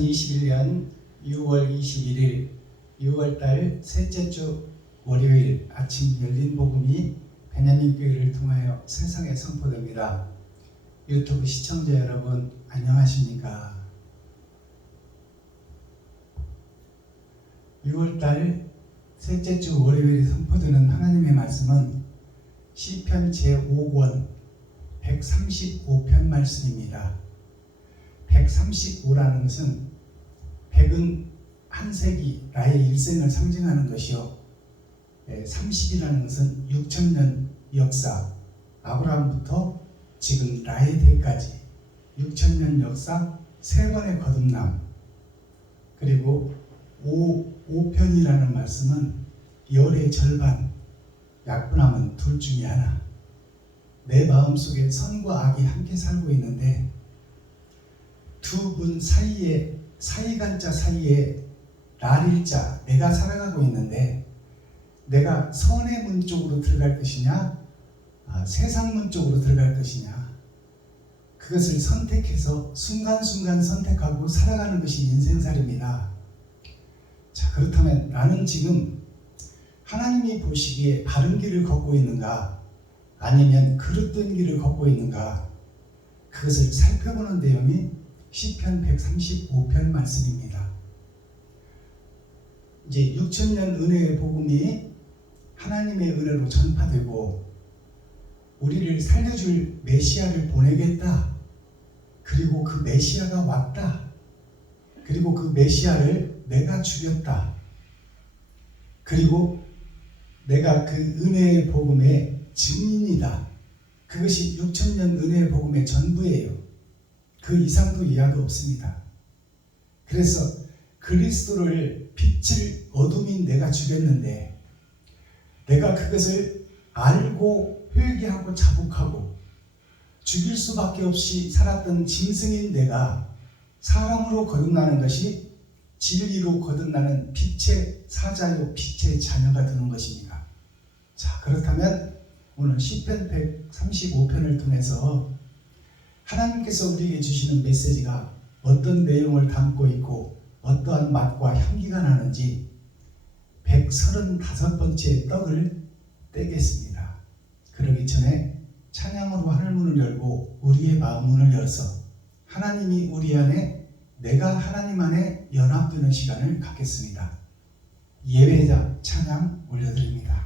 2021년 6월 21일 6월달 셋째 주 월요일 아침 열린 복음이 베냐민 교회를 통하여 세상에 선포됩니다. 유튜브 시청자 여러분 안녕하십니까? 6월달 셋째 주 월요일에 선포되는 하나님의 말씀은 시편 제5권 135편 말씀입니다. 135라는 것은 100은 한 세기 나의 일생을 상징하는 것이요, 30이라는 것은 6천년 역사, 아브라함부터 지금 라헬까지 6천년 역사 3번의 거듭남, 그리고 5편이라는 말씀은 열의 절반, 약분하면 둘 중에 하나. 내 마음속에 선과 악이 함께 살고 있는데 두 분 사이에, 사이간자 사이에 라릴자, 내가 살아가고 있는데 내가 선의 문 쪽으로 들어갈 것이냐, 세상 문 쪽으로 들어갈 것이냐, 그것을 선택해서 순간순간 선택하고 살아가는 것이 인생살입니다. 자, 그렇다면 나는 지금 하나님이 보시기에 바른 길을 걷고 있는가, 아니면 그릇된 길을 걷고 있는가, 그것을 살펴보는 내용이 시편 135편 말씀입니다. 이제 6천년 은혜의 복음이 하나님의 은혜로 전파되고 우리를 살려줄 메시아를 보내겠다, 그리고 그 메시아가 왔다, 그리고 그 메시아를 내가 죽였다, 그리고 내가 그 은혜의 복음의 증인이다. 그것이 6천년 은혜의 복음의 전부예요. 그 이상도 이하도 없습니다. 그래서 그리스도를 빛을 어둠인 내가 죽였는데, 내가 그것을 알고 회개하고 자복하고 죽일 수밖에 없이 살았던 짐승인 내가 사람으로 거듭나는 것이 진리로 거듭나는 빛의 사자요, 빛의 자녀가 되는 것입니다. 자, 그렇다면 오늘 시편 135편을 통해서 하나님께서 우리에게 주시는 메시지가 어떤 내용을 담고 있고 어떠한 맛과 향기가 나는지 135번째 떡을 떼겠습니다. 그러기 전에 찬양으로 하늘문을 열고 우리의 마음문을 열어서 하나님이 우리 안에, 내가 하나님 안에 연합되는 시간을 갖겠습니다. 예배자 찬양 올려드립니다.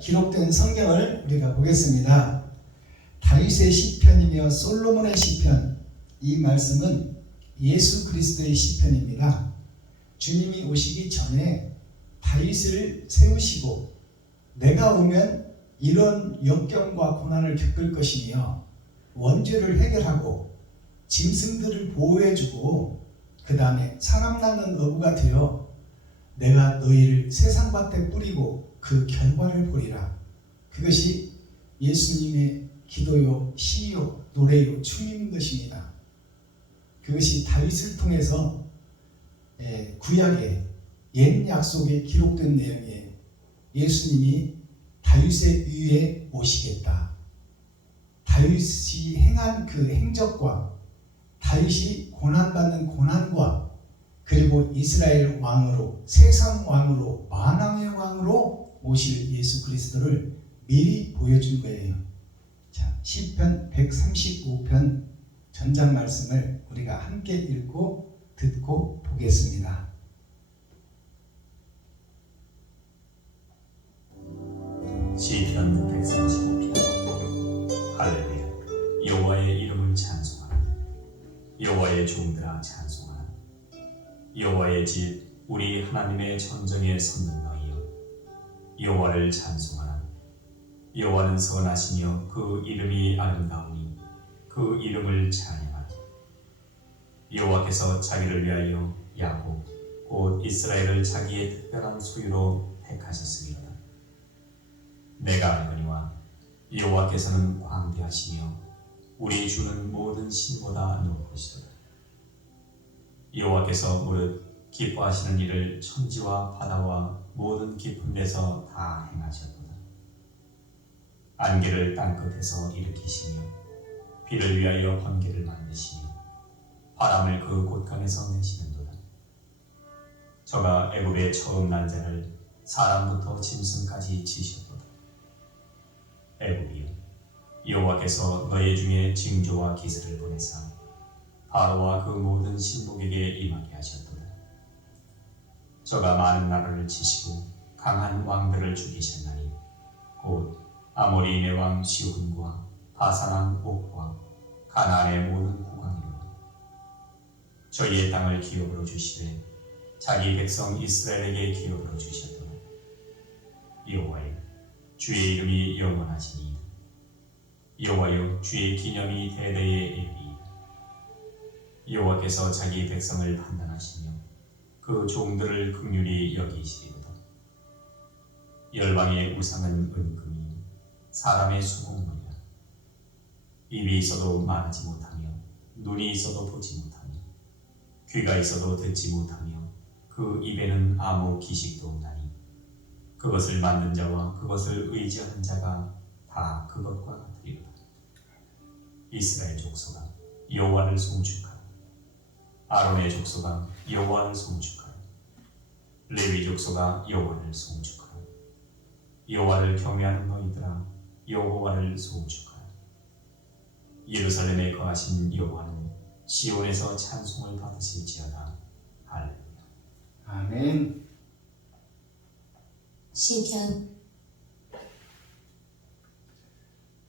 기록된 성경을 우리가 보겠습니다. 다윗의 시편이며 솔로몬의 시편, 이 말씀은 예수 그리스도의 시편입니다. 주님이 오시기 전에 다윗을 세우시고 내가 오면 이런 역경과 고난을 겪을 것이며 원죄를 해결하고 짐승들을 보호해주고 그 다음에 사람 낳는 어부가 되어 내가 너희를 세상 밭에 뿌리고 그 결과를 보리라. 그것이 예수님의 기도요, 시요, 노래요, 춤인 것입니다. 그것이 다윗을 통해서 구약의 옛 약속에 기록된 내용이에요. 예수님이 다윗의 위에 오시겠다. 다윗이 행한 그 행적과 다윗이 고난받는 고난과 그리고 이스라엘 왕으로 세상 왕으로 만왕의 왕으로 오실 예수 그리스도를 미리 보여준 거예요. 자, 시편 135편 전장 말씀을 우리가 함께 읽고 듣고 보겠습니다. 시편 135편. 할렐루야. 여호와의 이름을 찬송하라. 여호와의 종들아 찬송하라. 여호와의 집 우리 하나님의 전정에 섰는 너희여, 여호와를 찬송하라. 여호와는 선하시며 그 이름이 아름다우니 그 이름을 찬양하라. 여호와께서 자기를 위하여 야곱 곧 이스라엘을 자기의 특별한 소유로 택하셨습니다. 내가 알거니와 여호와께서는 광대하시며 우리 주는 모든 신보다 높으시도다. 여호와께서 무릇 기뻐하시는 일을 천지와 바다와 모든 깊은 데서 다 행하셨도다. 안개를 땅끝에서 일으키시며 비를 위하여 번개를 만드시며 바람을 그 곳간에서 내시는도다. 저가 애굽의 처음 난 자를 사람부터 짐승까지 치셨도다. 애굽이여, 여호와께서 너희 중에 징조와 기사를 보내사 바로와 그 모든 신복에게 임하게 하셨도다. 저가 많은 나라를 치시고 강한 왕들을 죽이셨나니 곧 아모리인의 왕 시온과 바산 왕 옥과 가나안의 모든 국왕이로다. 저희의 땅을 기업으로 주시되 자기 백성 이스라엘에게 기업으로 주셨도다. 여호와여, 주의 이름이 영원하시니 여호와여, 주의 기념이 대대에 이르리이다. 여호와께서 자기 백성을 판단하시며 그 종들을 긍휼히 여기시리로다. 열방의 우상은 은금이 사람의 수공물이라. 입이 있어도 말하지 못하며 눈이 있어도 보지 못하며 귀가 있어도 듣지 못하며 그 입에는 아무 기식도 없나니 그것을 만든 자와 그것을 의지하는 자가 다 그것과 같으리로다. 이스라엘 족속아, 여호와를 송축하라. 아론의 족속아, 여호와를 송축하라. 레위 족속아, 여호와를 송축하라. 여호와를 경외하는 너희들아, 여호와를 송축하라. 예루살렘에 거하신 여호와는 시온에서 찬송을 받으실지어다. 할렐루야. 아멘. 시편.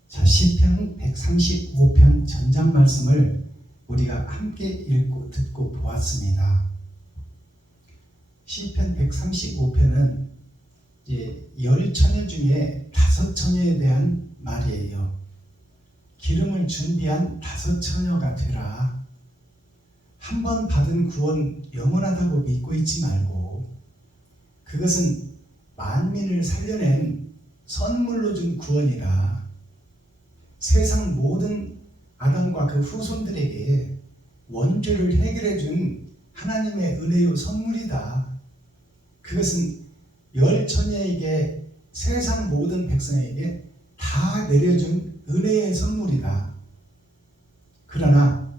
자, 시편 135편 전장 말씀을 우리가 함께 읽고 듣고 보았습니다. 시편 135편은 이제 10처녀 중에 5처녀에 대한 말이에요. 기름을 준비한 5처녀가 되라. 한 번 받은 구원 영원하다고 믿고 있지 말고 그것은 만민을 살려낸 선물로 준 구원이라. 세상 모든 아담과 그 후손들에게 원죄를 해결해 준 하나님의 은혜요 선물이다. 그것은 10처녀에게 세상 모든 백성에게 다 내려준 은혜의 선물이다. 그러나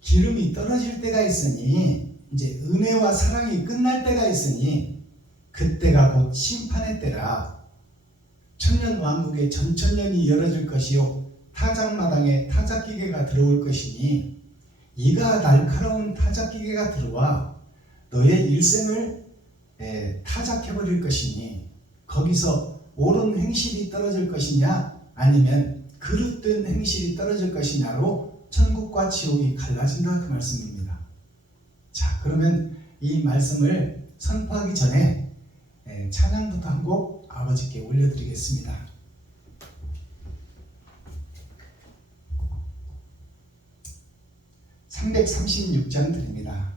기름이 떨어질 때가 있으니 이제 은혜와 사랑이 끝날 때가 있으니 그때가 곧 심판의 때라. 천년왕국의 전천년이 열어질 것이요 타작마당에 타작기계가 들어올 것이니 이가 날카로운 타작기계가 들어와 너의 일생을 타작해버릴 것이니 거기서 옳은 행실이 떨어질 것이냐 아니면 그릇된 행실이 떨어질 것이냐로 천국과 지옥이 갈라진다 그 말씀입니다. 자, 그러면 이 말씀을 선포하기 전에 찬양부터 한 곡 아버지께 올려드리겠습니다. 336장 드립니다.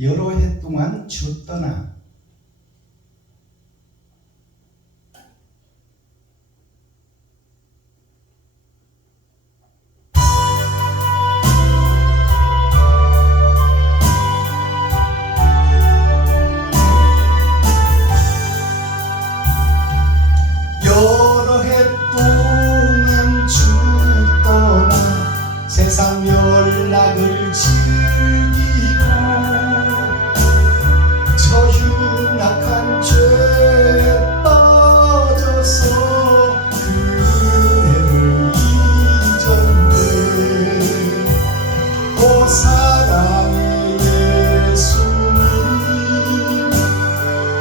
여러 해 동안 주 떠나 여러 해 동안 주 떠나 세상 연락을 즐기고 저 흉악한 죄에 빠져서 그 은혜를 잊었네. 오 사랑의 예수님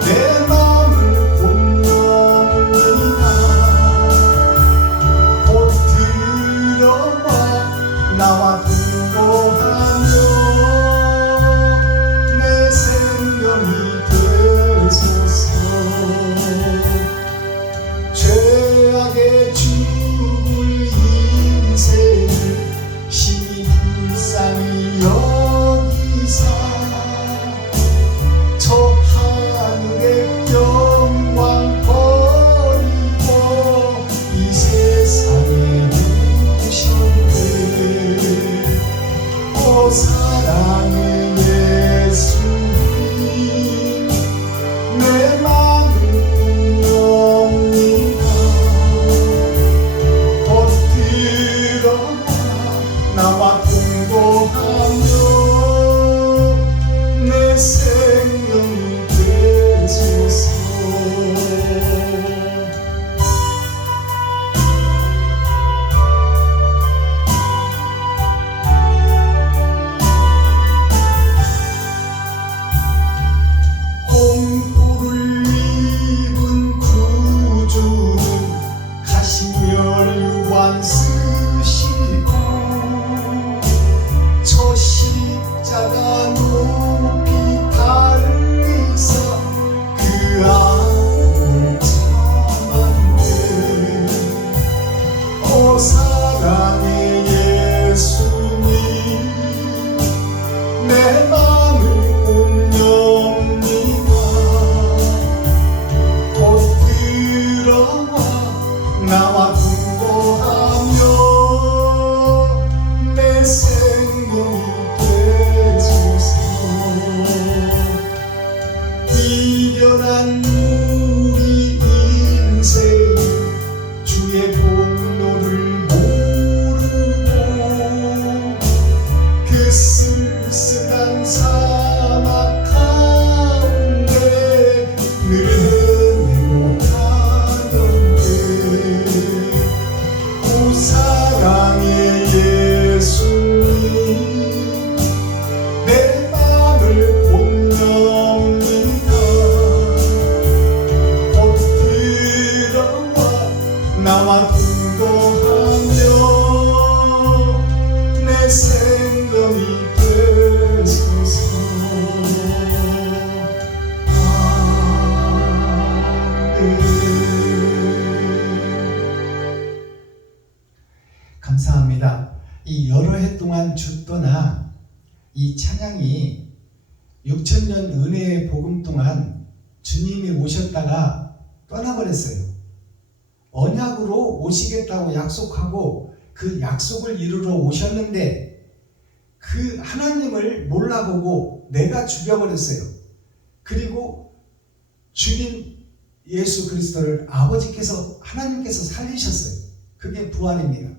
내 맘을 본영이다 곧 들어와 나와 동거하며 내 생명이 되소서. 죄악의 죽을 인생을 심히 불쌍히 여기사 저 하늘의 영광 버리고 이 세상에 오셨네. 오 사랑의 예수님 내 맘을 공명이다 곧 들어와 나와 동거하며 내 생명이 되소서. 공포를 입은 구주는 가시멸관 쓰시고 저 십자가 높이 달리사 그 아픔을 참았네. 오 사랑의 예수님 내 맘을 공명이다 곧 들어와 나와 동거하며 내 생명이 되소서. 미련한 우리 인생 주의 공로를 모르고 그 쓸쓸한 사막 가운데 늘 헤매고 다녔네. 오 사랑의 예수님 내 맘을 공명이다 곧 들어와 나와 동거하며 내 생명이 되소서. 감사합니다. 이 여러 해 동안 주 떠나 이 찬양이 6,000년 은혜의 복음 동안 주님이 오셨다가 떠나버렸어요. 언약으로 오시겠다고 약속하고 그 약속을 이루러 오셨는데 그 하나님을 몰라보고 내가 죽여버렸어요. 그리고 죽인 예수 그리스도를 아버지께서 하나님께서 살리셨어요. 그게 부활입니다.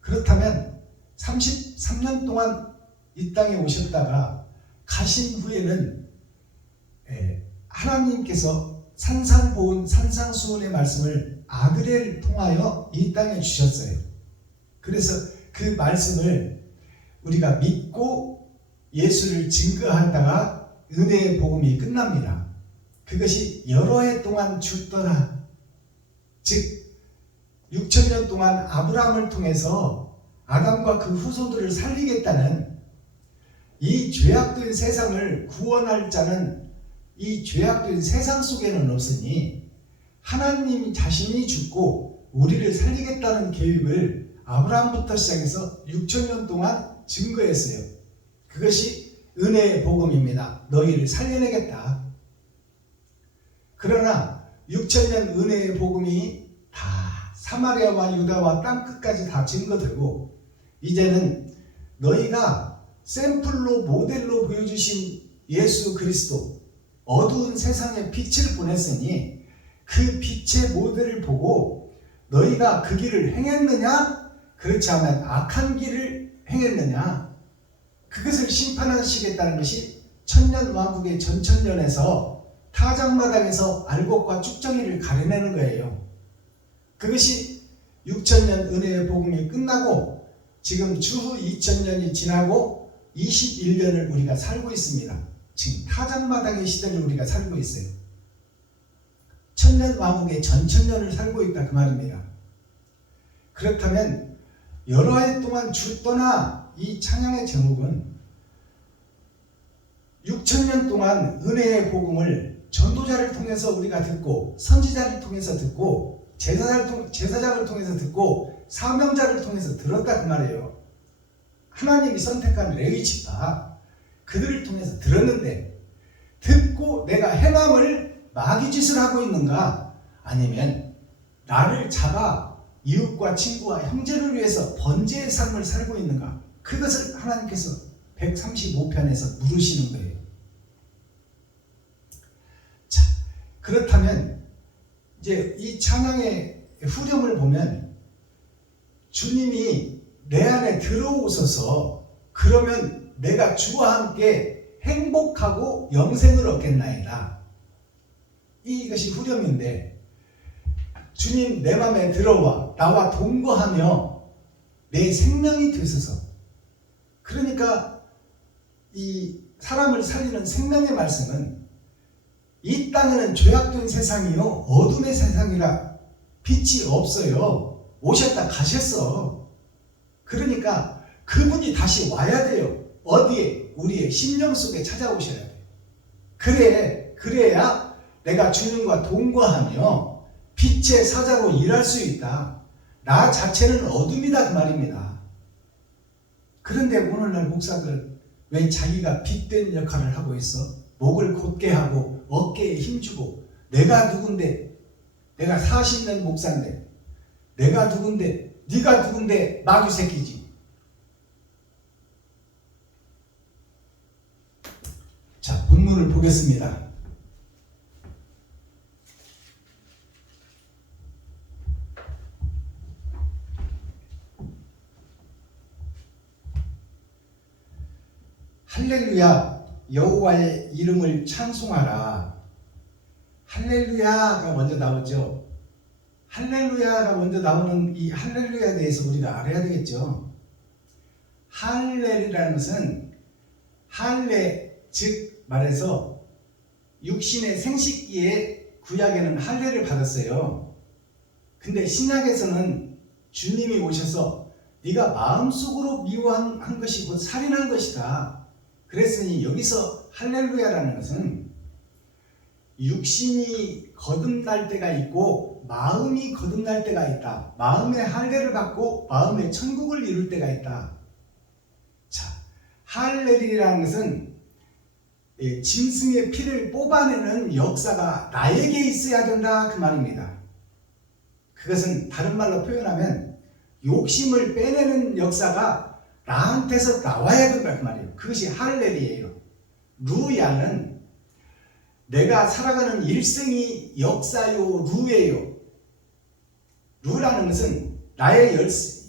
그렇다면 33년 동안 이 땅에 오셨다가 가신 후에는 하나님께서 산상보훈 산상수훈의 말씀을 아들을 통하여 이 땅에 주셨어요. 그래서 그 말씀을 우리가 믿고 예수를 증거하다가 은혜의 복음이 끝납니다. 그것이 여러 해 동안 주 떠나, 즉 6,000년 동안 아브라함을 통해서 아담과 그 후손들을 살리겠다는 이 죄악된 세상을 구원할 자는 이 죄악된 세상 속에는 없으니 하나님 자신이 죽고 우리를 살리겠다는 계획을 아브라함부터 시작해서 6천년 동안 증거했어요. 그것이 은혜의 복음입니다. 너희를 살려내겠다. 그러나 6천년 은혜의 복음이 다 사마리아와 유다와 땅끝까지 다 증거되고 이제는 너희가 샘플로 모델로 보여주신 예수 그리스도 어두운 세상에 빛을 보냈으니 그 빛의 모델을 보고 너희가 그 길을 행했느냐 그렇지 않으면 악한 길을 행했느냐 그것을 심판하시겠다는 것이 천년왕국의 전천년에서 타작마당에서 알곡과 쭉정이를 가려내는 거예요. 그것이 6천년 은혜의 복음이 끝나고 지금 주후 2000년이 지나고 21년을 우리가 살고 있습니다. 지금 타작마당의 시대를 우리가 살고 있어요. 천년왕국의 전천년을 살고 있다 그 말입니다. 그렇다면 여러 해 동안 주 떠나 이 찬양의 제목은 6천년 동안 은혜의 복음을 전도자를 통해서 우리가 듣고 선지자를 통해서 듣고 제사장을 통해서 듣고 사명자를 통해서 들었다 그 말이에요. 하나님이 선택한 레위 지파 그들을 통해서 들었는데 듣고 내가 행함을 마귀짓을 하고 있는가 아니면 나를 잡아 이웃과 친구와 형제를 위해서 번제의 삶을 살고 있는가 그것을 하나님께서 135편에서 물으시는 거예요. 자, 그렇다면 이제 이 찬양의 후렴을 보면 주님이 내 안에 들어오셔서 그러면 내가 주와 함께 행복하고 영생을 얻겠나이다. 이것이 후렴인데 주님 내 맘에 들어와 나와 동거하며 내 생명이 되소서. 그러니까 이 사람을 살리는 생명의 말씀은 이 땅에는 죄악된 세상이요 어둠의 세상이라 빛이 없어요. 오셨다 가셨어. 그러니까 그분이 다시 와야 돼요. 어디에? 우리의 심령 속에 찾아오셔야 돼요. 그래야 내가 주님과 동거하며 빛의 사자로 일할 수 있다. 나 자체는 어둠이다 그 말입니다. 그런데 오늘날 목사들 왜 자기가 빛된 역할을 하고 있어? 목을 곧게 하고 어깨에 힘주고 내가 누군데 내가 40년 목사인데 내가 누군데 네가 누군데 마귀 새끼지. 자, 본문을 보겠습니다. 할렐루야 여호와의 이름을 찬송하라. 할렐루야가 먼저 나오죠. 할렐루야가 먼저 나오는 이 할렐루야에 대해서 우리가 알아야 되겠죠. 할렐이라는 것은 할례 즉 말해서 육신의 생식기에 구약에는 할례를 받았어요. 근데 신약에서는 주님이 오셔서 네가 마음속으로 미워한 것이 곧 살인한 것이다. 그랬으니 여기서 할렐루야라는 것은 육신이 거듭날 때가 있고 마음이 거듭날 때가 있다. 마음의 할례를 받고 마음의 천국을 이룰 때가 있다. 자, 할례이라는 것은 짐승의 피를 뽑아내는 역사가 나에게 있어야 된다 그 말입니다. 그것은 다른 말로 표현하면 욕심을 빼내는 역사가 나한테서 나와야 된다 그 말이에요. 그것이 할렐이에요. 루야는 내가 살아가는 일생이 역사요 루예요. 루라는 것은 나의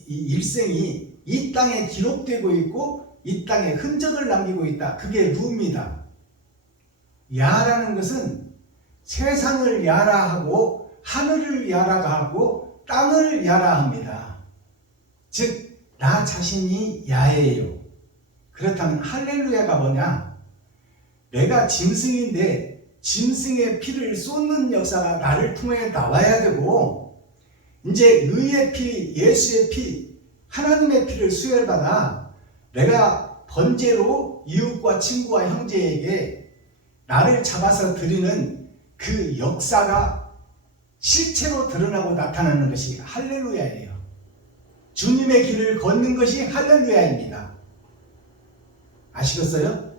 일생이 이 땅에 기록되고 있고 이 땅에 흔적을 남기고 있다. 그게 루입니다. 야라는 것은 세상을 야라하고 하늘을 야라하고 땅을 야라합니다. 즉 나 자신이 야예요. 그렇다면 할렐루야가 뭐냐? 내가 짐승인데 짐승의 피를 쏟는 역사가 나를 통해 나와야 되고 이제 의의 피, 예수의 피, 하나님의 피를 수혈받아 내가 번제로 이웃과 친구와 형제에게 나를 잡아서 드리는 그 역사가 실체로 드러나고 나타나는 것이 할렐루야예요. 주님의 길을 걷는 것이 할렐루야입니다. 아시겠어요?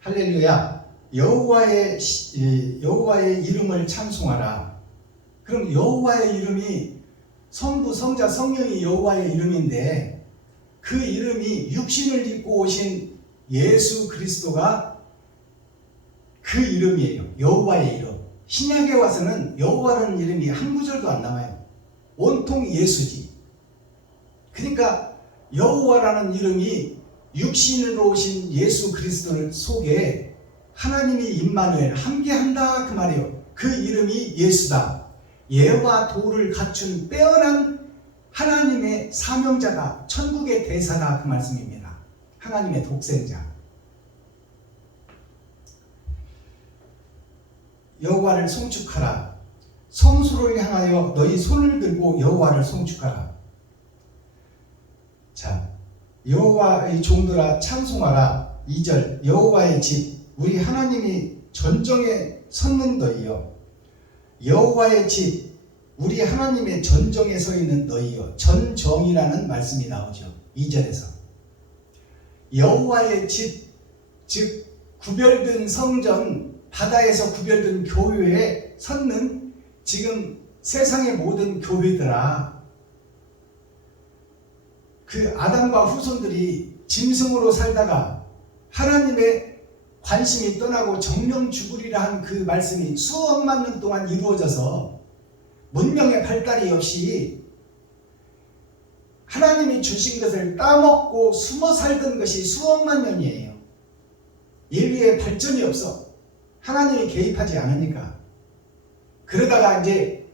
할렐루야. 여호와의 이름을 찬송하라. 그럼 여호와의 이름이 성부, 성자, 성령이 여호와의 이름인데 그 이름이 육신을 입고 오신 예수 그리스도가 그 이름이에요. 여호와의 이름. 신약에 와서는 여호와라는 이름이 한 구절도 안 나와요. 온통 예수지. 그러니까 여호와라는 이름이 육신으로 오신 예수 그리스도 속에 하나님이 임마누엘 함께한다 그 말이에요. 그 이름이 예수다. 예와 도를 갖춘 빼어난 하나님의 사명자가 천국의 대사다 그 말씀입니다. 하나님의 독생자. 여호와를 송축하라. 성소를 향하여 너희 손을 들고 여호와를 송축하라. 자, 여호와의 종들아 찬송하라. 2절 여호와의 집 우리 하나님이 전정에 섰는 너희여. 여호와의 집 우리 하나님의 전정에 서 있는 너희여. 전정이라는 말씀이 나오죠. 2절에서 여호와의 집, 즉 구별된 성전, 바다에서 구별된 교회에 섰는 지금 세상의 모든 교회들아, 그 아담과 후손들이 짐승으로 살다가 하나님의 관심이 떠나고 정령 죽으리라 한 그 말씀이 수억만 년 동안 이루어져서 문명의 발달이 없이 하나님이 주신 것을 따먹고 숨어 살던 것이 수억만 년이에요. 인류의 발전이 없어. 하나님이 개입하지 않으니까. 그러다가 이제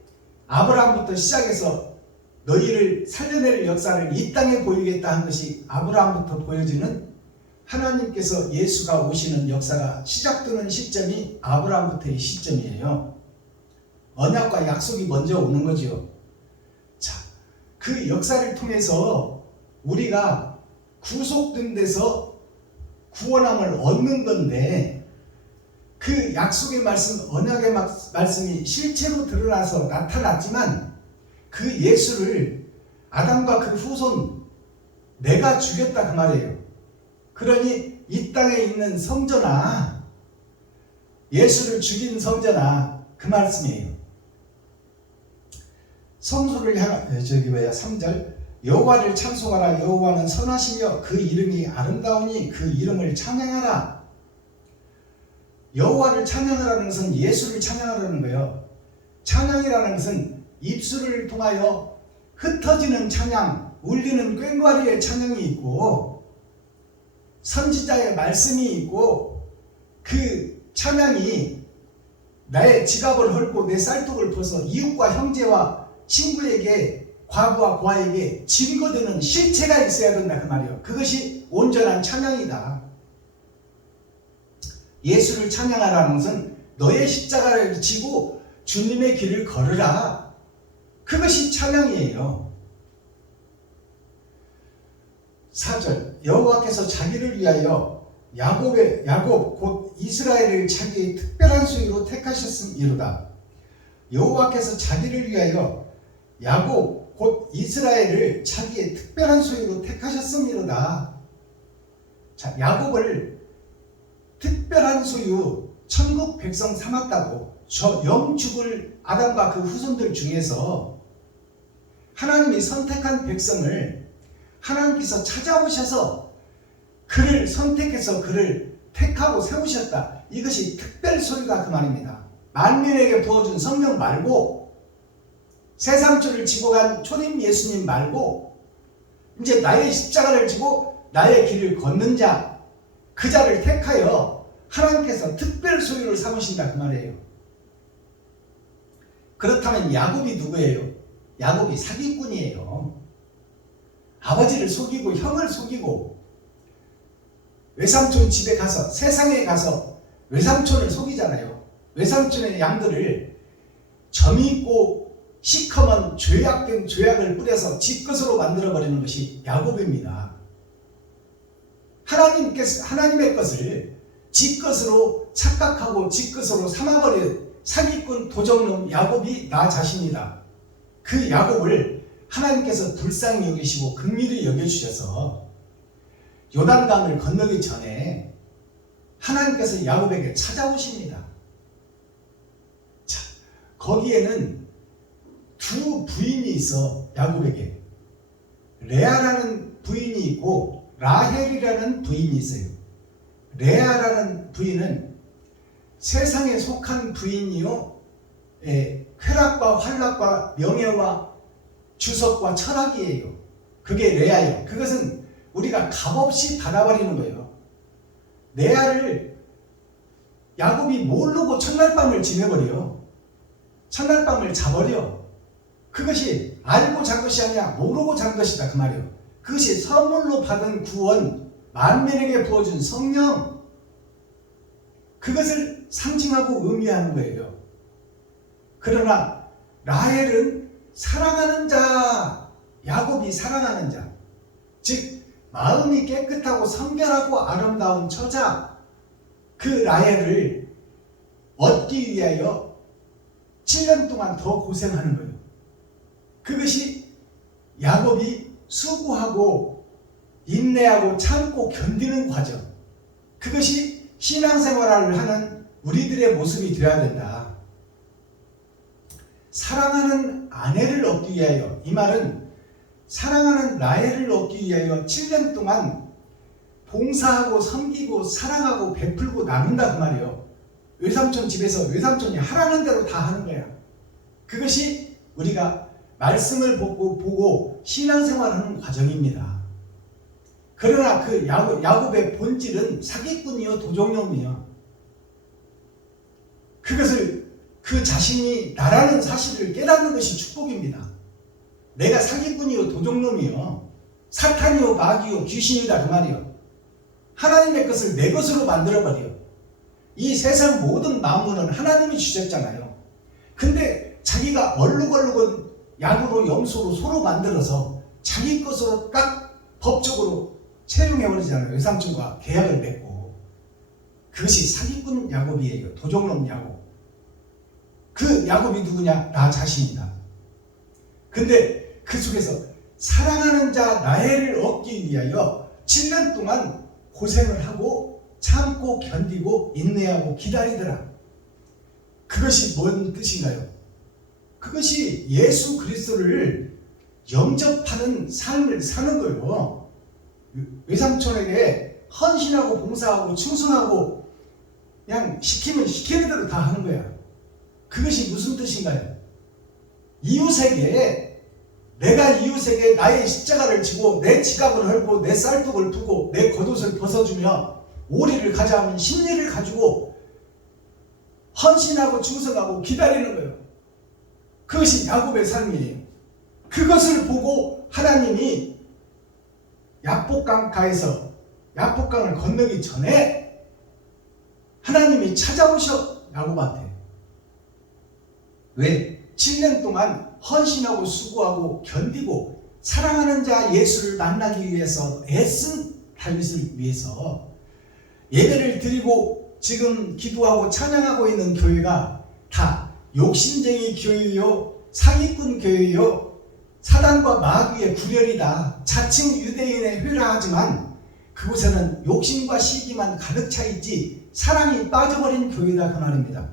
아브라함부터 시작해서 너희를 살려낼 역사를 이 땅에 보이겠다 한 것이 아브라함부터 보여지는 하나님께서 예수가 오시는 역사가 시작되는 시점이 아브라함부터의 시점이에요. 언약과 약속이 먼저 오는 거죠. 자, 그 역사를 통해서 우리가 구속된 데서 구원함을 얻는 건데 그 약속의 말씀, 언약의 말씀이 실체로 드러나서 나타났지만 그 예수를 아담과 그 후손 내가 주겠다 그 말이에요. 그러니 이 땅에 있는 성전아, 예수를 죽인 성전아 그 말씀이에요. 성소를 향하 3절 여호와를 찬송하라. 여호와는 선하시며 그 이름이 아름다우니 그 이름을 찬양하라. 여호와를 찬양하라는 것은 예수를 찬양하라는 거예요. 찬양이라는 것은 입술을 통하여 흩어지는 찬양, 울리는 꽹과리의 찬양이 있고 선지자의 말씀이 있고 그 찬양이 나의 지갑을 헐고 내 쌀떡을 벗어 이웃과 형제와 친구에게 과부와 고아에게 증거되는 실체가 있어야 된다 그 말이에요. 그것이 온전한 찬양이다. 예수를 찬양하라는 것은 너의 십자가를 지고 주님의 길을 걸으라. 그것이 찬양이에요. 4절 여호와께서 자기를 위하여 야곱 곧 이스라엘을 자기의 특별한 소유로 택하셨음이로다. 여호와께서 자기를 위하여 야곱 곧 이스라엘을 자기의 특별한 소유로 택하셨음이로다. 자, 야곱을 특별한 소유, 천국 백성 삼았다고. 저 영죽을 아담과 그 후손들 중에서 하나님이 선택한 백성을 하나님께서 찾아오셔서 그를 선택해서 그를 택하고 세우셨다. 이것이 특별 소유다 그 말입니다. 만민에게 부어준 성령 말고 세상줄을 지고 간 초림 예수님 말고 이제 나의 십자가를 지고 나의 길을 걷는 자, 그 자를 택하여 하나님께서 특별 소유를 삼으신다 그 말이에요. 그렇다면 야곱이 누구예요? 야곱이 사기꾼이에요. 아버지를 속이고 형을 속이고 외삼촌 집에 가서 세상에 가서 외삼촌을 속이잖아요. 외삼촌의 양들을 점있고 시커먼 죄악된 죄악을 뿌려서 지 것으로 만들어버리는 것이 야곱입니다. 하나님의 것을 지 것으로 착각하고 지 것으로 사기꾼 도적놈 야곱이 나 자신이다. 그 야곱을 하나님께서 불쌍히 여기시고 긍휼히 여겨주셔서 요단강을 건너기 전에 하나님께서 야곱에게 찾아오십니다. 자, 거기에는 두 부인이 있어. 야곱에게 레아라는 부인이 있고 라헬이라는 부인이 있어요. 레아라는 부인은 세상에 속한 부인이요, 쾌락과 환락과 명예와 주석과 철학이에요. 그게 레아예요. 그것은 우리가 값없이 받아버리는 거예요. 레아를 야곱이 모르고 첫날밤을 지내버려. 첫날밤을 자버려. 그것이 알고 잔 것이 아니라 모르고 잔 것이다 그 말이에요. 그것이 선물로 받은 구원, 만민에게 부어준 성령, 그것을 상징하고 의미하는 거예요. 그러나 라헬은 사랑하는 자, 야곱이 사랑하는 자, 즉 마음이 깨끗하고 성결하고 아름다운 처자, 그 라헬을 얻기 위하여 7년 동안 더 고생하는 거예요. 그것이 야곱이 수고하고 인내하고 참고 견디는 과정, 그것이 신앙생활을 하는 우리들의 모습이 되어야 된다. 사랑하는 아내를 얻기 위하여, 이 말은 사랑하는 라헬을 얻기 위하여 7년 동안 봉사하고 섬기고 사랑하고 베풀고 나눈다 그 말이에요. 외삼촌 집에서 외삼촌이 하라는 대로 다 하는 거야. 그것이 우리가 말씀을 보고 신앙생활하는 과정입니다. 그러나 그 야곱의 본질은 사기꾼이요 도적놈이요. 그것을 그 자신이 나라는 사실을 깨닫는 것이 축복입니다. 내가 사기꾼이요 도적놈이요 사탄이요 마귀요 귀신이다 그 말이요. 하나님의 것을 내 것으로 만들어버려. 이 세상 모든 만물은 하나님이 주셨잖아요. 근데 자기가 얼룩얼룩은 약으로 염소로 소로 만들어서 자기 것으로 딱 법적으로 채용해버리잖아요. 외삼촌과 계약을 맺고. 그것이 사기꾼 야곱이에요. 도적놈 야곱. 그 야곱이 누구냐? 나 자신이다. 근데 그 속에서 사랑하는 자 라헬을 얻기 위하여 7년 동안 고생을 하고 참고 견디고 인내하고 기다리더라. 그것이 뭔 뜻인가요? 그것이 예수 그리스도를 영접하는 삶을 사는 거예요. 외삼촌에게 헌신하고 봉사하고 충성하고 그냥 시키면 시키는 대로 다 하는 거야. 그것이 무슨 뜻인가요? 내가 이웃에게 나의 십자가를 지고 내 지갑을 헐고 내 쌀독을 푸고 내 겉옷을 벗어주며 오리를 가져가면 심리를 가지고 헌신하고 충성하고 기다리는 거예요. 그것이 야곱의 삶이에요. 그것을 보고 하나님이 야복강가에서 야복강을 건너기 전에 하나님이 찾아오셔 야곱한테. 왜? 7년 동안 헌신하고 수고하고 견디고 사랑하는 자 예수를 만나기 위해서 애쓴 다윗을 위해서 예배를 드리고 지금 기도하고 찬양하고 있는 교회가 다 욕심쟁이 교회요, 사기꾼 교회요, 사단과 마귀의 구렬이다. 자칭 유대인의 회라하지만 그곳에는 욕심과 시기만 가득 차 있지 사랑이 빠져버린 교회다 그 말입니다.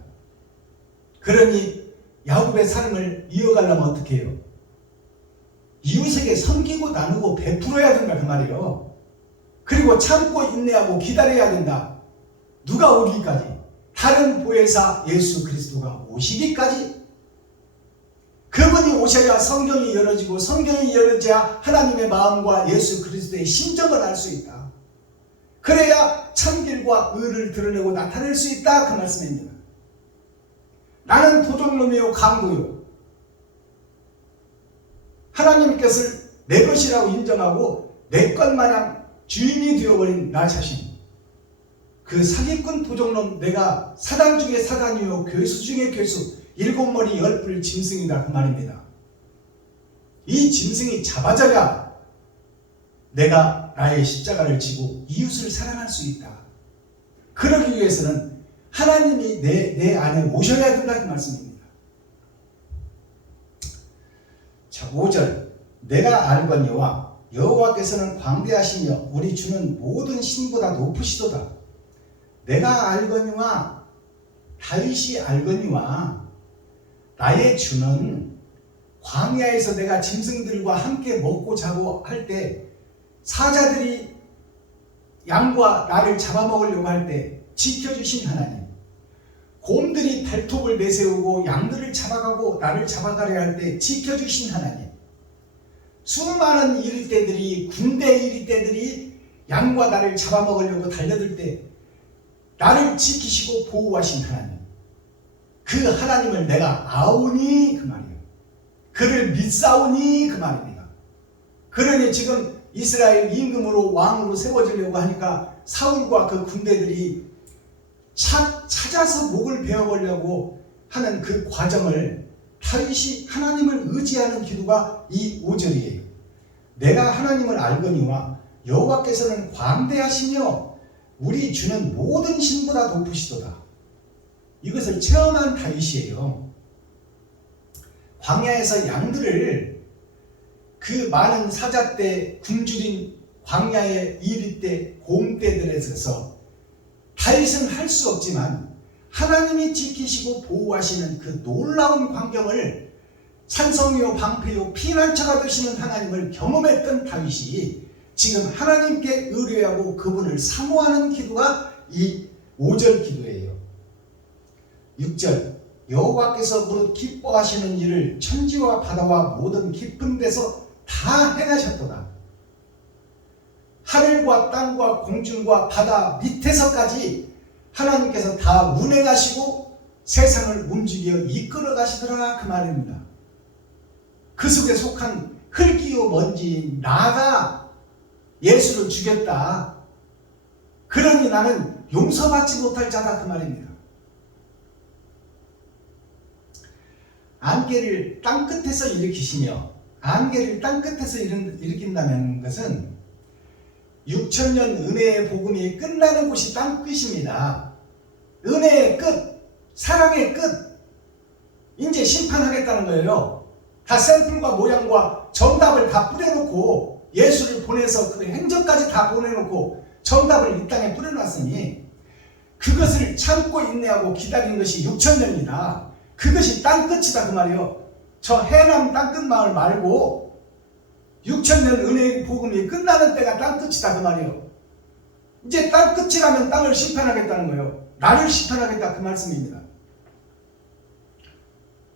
그러니 야곱의 삶을 이어가려면 어떻게 해요? 이웃에게 섬기고 나누고 베풀어야 된다 그 말이에요. 그리고 참고 인내하고 기다려야 된다. 누가 오기까지? 다른 보혜사 예수 그리스도가 오시기까지. 그분이 오셔야 성경이 열어지고 성경이 열어져야 하나님의 마음과 예수 그리스도의 심정을 알 수 있다. 그래야 참길과 의를 드러내고 나타낼 수 있다 그 말씀입니다. 나는 도적놈이요 강도요. 하나님께서 내 것이라고 인정하고 내 것마냥 주인이 되어버린 나 자신. 그 사기꾼 도적놈 내가 사단 중에 사단이요 괴수 중에 괴수 7머리 10뿔 짐승이다 그 말입니다. 이 짐승이 잡아져야 내가 나의 십자가를 지고 이웃을 사랑할 수 있다. 그러기 위해서는 하나님이 내 안에 오셔야 된다 그 말씀입니다. 자, 5절 내가 알거니와 여호와께서는 광대하시며 우리 주는 모든 신보다 높으시도다. 내가 알거니와 다윗이 알거니와 나의 주는 광야에서 내가 짐승들과 함께 먹고 자고 할 때 사자들이 양과 나를 잡아먹으려고 할 때 지켜주신 하나님, 곰들이 발톱을 내세우고 양들을 잡아가고 나를 잡아가려 할 때 지켜주신 하나님, 수많은 이리떼들이 군대 이리떼들이 양과 나를 잡아먹으려고 달려들 때 나를 지키시고 보호하신 하나님, 그 하나님을 내가 아오니 그 말이에요. 그를 믿사오니 그 말입니다. 그러니 지금 이스라엘 임금으로 왕으로 세워지려고 하니까 사울과 그 군대들이 찾아서 목을 베어보려고 하는 그 과정을 다윗이 하나님을 의지하는 기도가 이 5절이에요. 내가 하나님을 알거니와 여호와께서는 광대하시며 우리 주는 모든 신보다 높으시도다. 이것을 체험한 다윗이에요. 광야에서 양들을 그 많은 사자떼, 굶주린 광야의 이리떼, 곰떼들에서 다윗은 할 수 없지만 하나님이 지키시고 보호하시는 그 놀라운 광경을 산성이요 방패요 피난처가 되시는 하나님을 경험했던 다윗이 지금 하나님께 의뢰하고 그분을 사모하는 기도가 이 5절 기도예요. 6절 여호와께서 무릇 기뻐하시는 일을 천지와 바다와 모든 깊은 데서 다 행하셨도다. 하늘과 땅과 공중과 바다 밑에서까지 하나님께서 다 운행하시고 세상을 움직여 이끌어 가시더라 그 말입니다. 그 속에 속한 흙이요 먼지인 나가 예수를 죽였다. 그러니 나는 용서받지 못할 자다 그 말입니다. 안개를 땅끝에서 일으키시며 안개를 땅끝에서 일으킨다는 것은 6,000년 은혜의 복음이 끝나는 곳이 땅끝입니다. 은혜의 끝, 사랑의 끝, 이제 심판하겠다는 거예요. 다 샘플과 모양과 정답을 다 뿌려놓고 예수를 보내서 그 행적까지 다 보내놓고 정답을 이 땅에 뿌려놨으니 그것을 참고 인내하고 기다린 것이 6,000년이다. 그것이 땅끝이다 그 말이에요. 저 해남 땅끝 마을 말고 6,000년 은혜의 복음이 끝나는 때가 땅끝이다 그 말이에요. 이제 땅끝이라면 땅을 심판하겠다는 거예요. 나를 심판하겠다 그 말씀입니다.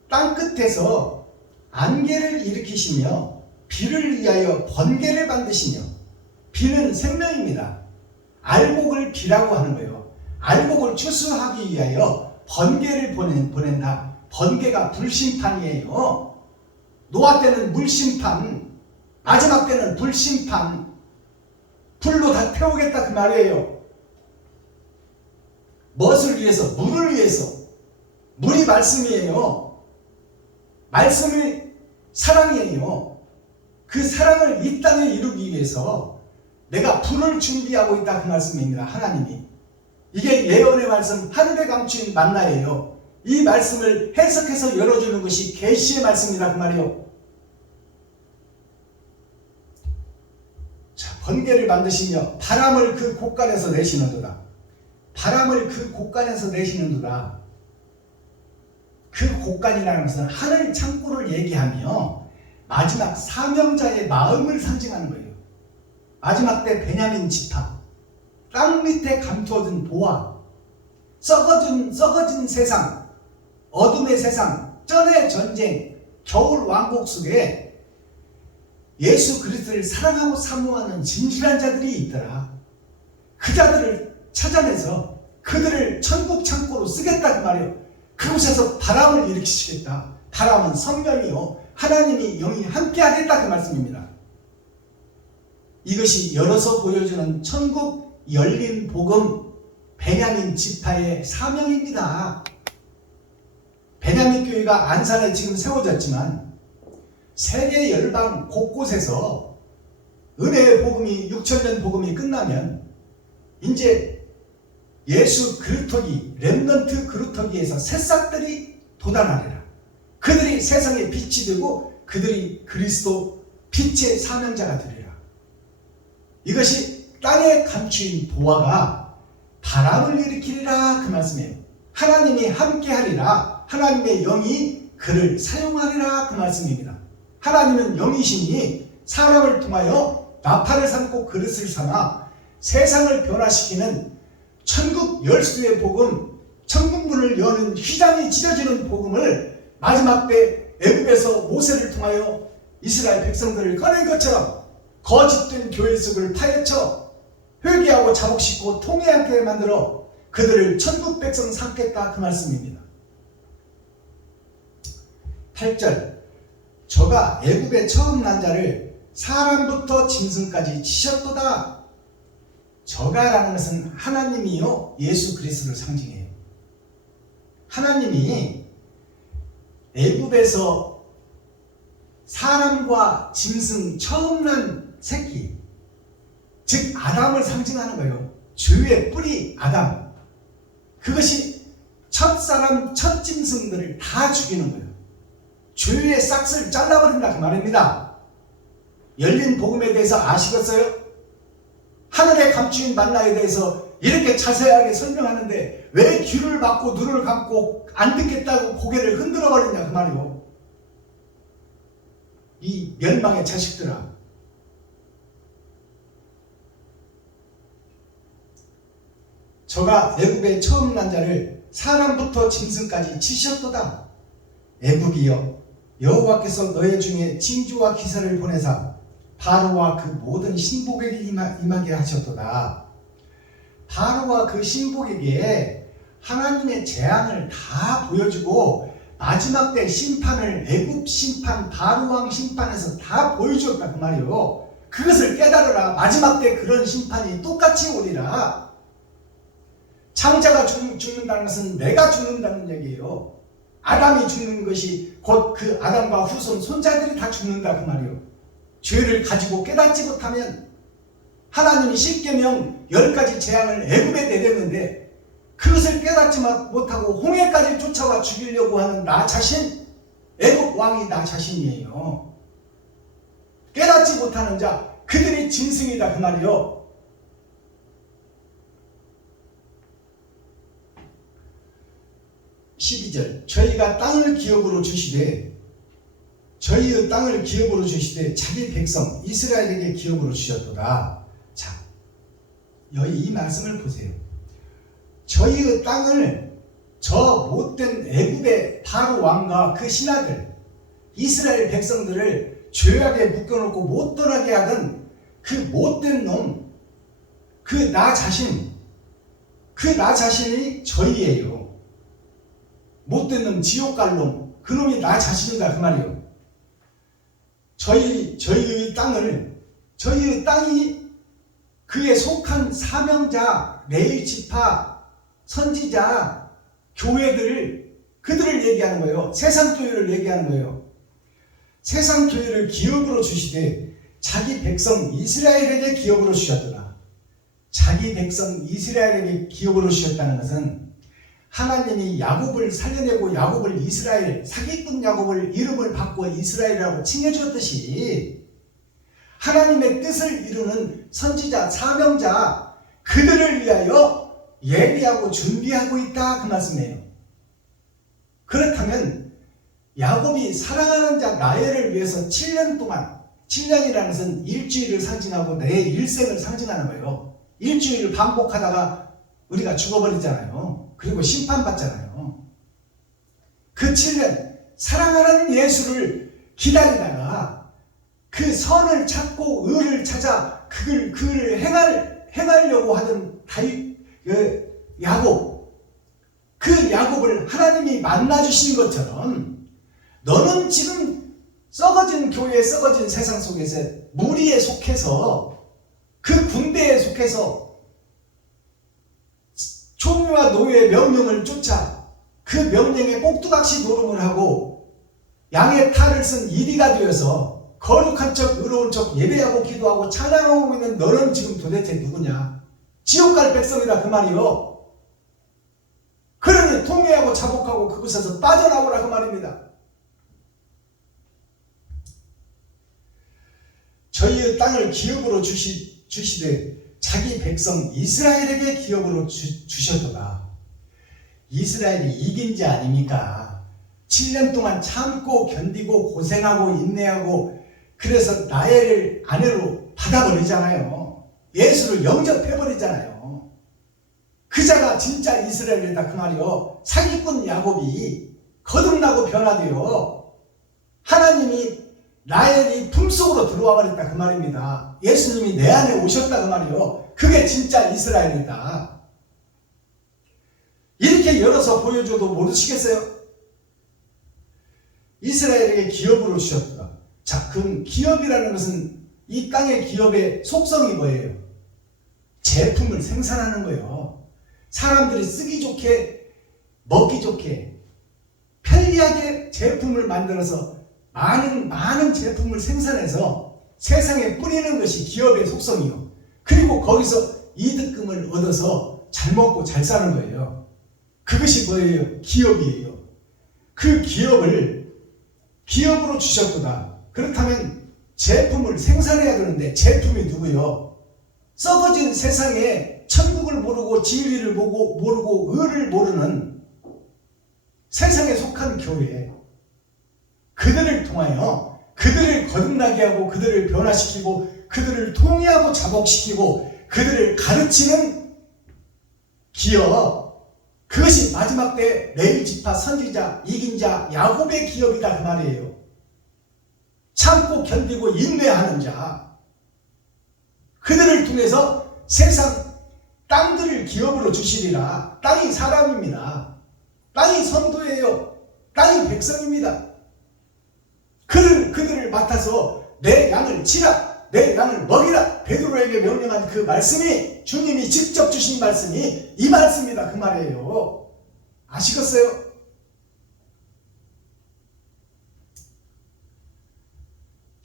땅끝에서 안개를 일으키시며 비를 위하여 번개를 만드시며, 비는 생명입니다. 알곡을 비라고 하는 거예요. 알곡을 추수하기 위하여 번개를 보낸다. 번개가 불심판이에요. 노아 때는 물심판, 마지막 때는 불심판, 불로 다 태우겠다 그 말이에요. 무엇을 위해서? 물을 위해서. 물이 말씀이에요. 말씀이 사랑이에요. 그 사랑을 이 땅에 이루기 위해서 내가 불을 준비하고 있다 그 말씀입니다. 하나님이. 이게 예언의 말씀, 하늘에 감추인 만나예요. 이 말씀을 해석해서 열어주는 것이 계시의 말씀이다 그 말이에요. 자, 번개를 만드시며 바람을 그 곳간에서 내시는도다. 바람을 그 곳간에서 내시는도다. 그 곳간이라는 것은 하늘 창고를 얘기하며 마지막 사명자의 마음을 상징하는 거예요. 마지막 때 베냐민 지파, 땅 밑에 감추어진 보화, 썩어진 세상, 어둠의 세상, 전의 전쟁, 겨울 왕국 속에 예수 그리스도를 사랑하고 사모하는 진실한 자들이 있더라. 그 자들을 찾아내서 그들을 천국 창고로 쓰겠다 그 말이에요. 그곳에서 바람을 일으키시겠다. 바람은 성령이요 하나님이 영이 함께 하겠다 그 말씀입니다. 이것이 열어서 보여주는 천국 열린 복음 베냐민 지파의 사명입니다. 베냐민 교회가 안산에 지금 세워졌지만 세계 열방 곳곳에서 은혜의 복음이 6,000년 복음이 끝나면 이제 예수 그루터기, 렘넌트 그루터기에서 새싹들이 돋아나리라. 그들이 세상의 빛이 되고 그들이 그리스도 빛의 사명자가 되리라. 이것이 땅에 감추인 보화가 바람을 일으키리라 그 말씀이에요. 하나님이 함께하리라. 하나님의 영이 그를 사용하리라 그 말씀입니다. 하나님은 영이시니 사람을 통하여 나팔을 삼고 그릇을 삼아 세상을 변화시키는 천국 열수의 복음, 천국 문을 여는 휘장이 찢어지는 복음을 마지막 때 애굽에서 모세를 통하여 이스라엘 백성들을 꺼낸 것처럼 거짓된 교회 속을 파헤쳐 회개하고 자복시키고 통회하게 만들어 그들을 천국 백성 삼겠다 그 말씀입니다. 8절 저가 애굽의 처음 난 자를 사람부터 짐승까지 치셨도다. 저가라는 것은 하나님이요 예수 그리스도를 상징해요. 하나님이 애굽에서 사람과 짐승 처음 난 새끼, 즉 아담을 상징하는 거예요. 죄의 뿌리 아담. 그것이 첫 사람, 첫 짐승들을 다 죽이는 거예요. 죄의 싹을 잘라버린다 그 말입니다. 열린 복음에 대해서 아시겠어요? 하늘에 감추인 만나에 대해서 이렇게 자세하게 설명하는데 왜 귀를 막고 눈을 감고 안 듣겠다고 고개를 흔들어 버리냐 그 말이요. 이 멸망의 자식들아. 저가 애굽의 처음 난 자를 사람부터 짐승까지 치셨도다. 애굽이여 여호와께서 너희 중에 징조와 기사를 보내사 바로와 그 모든 신복에게 임하게 하셨도다. 바로와 그 신복에게 하나님의 재앙을 다 보여주고 마지막 때 심판을 애굽 심판, 바로왕 심판에서 다 보여주었다 그 말이요. 그것을 깨달으라. 마지막 때 그런 심판이 똑같이 오리라. 창자가 죽는다는 것은 내가 죽는다는 얘기예요. 아담이 죽는 것이 곧 그 아담과 후손 손자들이 다 죽는다 그 말이요. 죄를 가지고 깨닫지 못하면 하나님이 십계명 10가지 재앙을 애굽에 내렸는데 그것을 깨닫지 못하고 홍해까지 쫓아와 죽이려고 하는 나 자신, 애굽 왕이 나 자신이에요. 깨닫지 못하는 자, 그들이 짐승이다 그 말이요. 12절 저희가 땅을 기업으로 주시되 저희의 땅을 기업으로 주시되 자기 백성 이스라엘에게 기업으로 주셨도다. 자, 여기 이 말씀을 보세요. 저희의 땅을 저 못된 애굽의 바로 왕과 그 신하들 이스라엘 백성들을 죄악에 묶어놓고 못 떠나게 하던 그 못된 놈, 그 나 자신이 저희예요. 못된 놈, 지옥 갈 놈, 그 놈이 나 자신이다 그 말이에요. 저희의 땅이 그에 속한 사명자, 레위 지파, 선지자, 교회들, 그들을 얘기하는 거예요. 세상 교회를 얘기하는 거예요. 세상 교회를 기업으로 주시되 자기 백성 이스라엘에게 기업으로 주셨더라. 자기 백성 이스라엘에게 기업으로 주셨다는 것은 하나님이 야곱을 살려내고 야곱을 이스라엘, 사기꾼 야곱을 이름을 바꾸어 이스라엘이라고 칭해주었듯이 하나님의 뜻을 이루는 선지자, 사명자, 그들을 위하여 예비하고 준비하고 있다 그 말씀이에요. 그렇다면 야곱이 사랑하는 자 라헬을 위해서 7년 동안, 7년이라는 것은 일주일을 상징하고 내 일생을 상징하는 거예요. 일주일을 반복하다가 우리가 죽어버리잖아요. 그리고 심판받잖아요. 그 7년 사랑하는 예수를 기다리다가 그 선을 찾고 의를 찾아 그를 행하려고 하던 야곱, 그 야곱을 하나님이 만나주신 것처럼 너는 지금 썩어진 교회에 썩어진 세상 속에서 무리에 속해서 그 군대에 속해서 총리와 노예의 명령을 쫓아 그 명령에 꼭두각시 노름을 하고 양의 탈을 쓴 이리가 되어서 거룩한 척 의로운 척 예배하고 기도하고 찬양하고 있는 너는 지금 도대체 누구냐? 지옥 갈 백성이다 그 말이요. 그들을 통회하고 자복하고 그곳에서 빠져나오라 그 말입니다. 저희의 땅을 기업으로 주시되 자기 백성 이스라엘에게 기업으로 주셨도다. 이스라엘이 이긴 자 아닙니까? 7년 동안 참고 견디고 고생하고 인내하고 그래서 나엘을 아내로 받아버리잖아요. 예수를 영접해버리잖아요. 그 자가 진짜 이스라엘이다 그 말이요. 사기꾼 야곱이 거듭나고 변화되어 하나님이 나엘이 품속으로 들어와 버렸다 그 말입니다. 예수님이 내 안에 오셨다 그 말이요. 그게 진짜 이스라엘이다. 이렇게 열어서 보여줘도 모르시겠어요? 이스라엘에게 기업으로 주셨다. 자, 그럼 기업이라는 것은 이 땅의 기업의 속성이 뭐예요? 제품을 생산하는 거예요. 사람들이 쓰기 좋게 먹기 좋게 편리하게 제품을 만들어서 많은 제품을 생산해서 세상에 뿌리는 것이 기업의 속성이요. 그리고 거기서 이득금을 얻어서 잘 먹고 잘 사는 거예요. 그것이 뭐예요? 기업이에요. 그 기업을 기업으로 주셨구나. 그렇다면 제품을 생산해야 되는데 제품이 누구요? 썩어진 세상에 천국을 모르고 진리를 모르고 의를 모르는 세상에 속한 교회, 그들을 통하여 그들을 거듭나게 하고 그들을 변화시키고 그들을 통회하고 자복시키고 그들을 가르치는 기업, 그것이 마지막 때 레위지파 선지자 이긴 자 야곱의 기업이다 그 말이에요. 참고 견디고 인내하는 자, 그들을 통해서 세상 땅들을 기업으로 주시리라. 땅이 사람입니다. 땅이 성도예요. 땅이 백성입니다. 그들을 맡아서 내 양을 치라, 내 양을 먹이라 베드로에게 명령한 그 말씀이 주님이 직접 주신 말씀이 이 말씀이다 그 말이에요. 아시겠어요?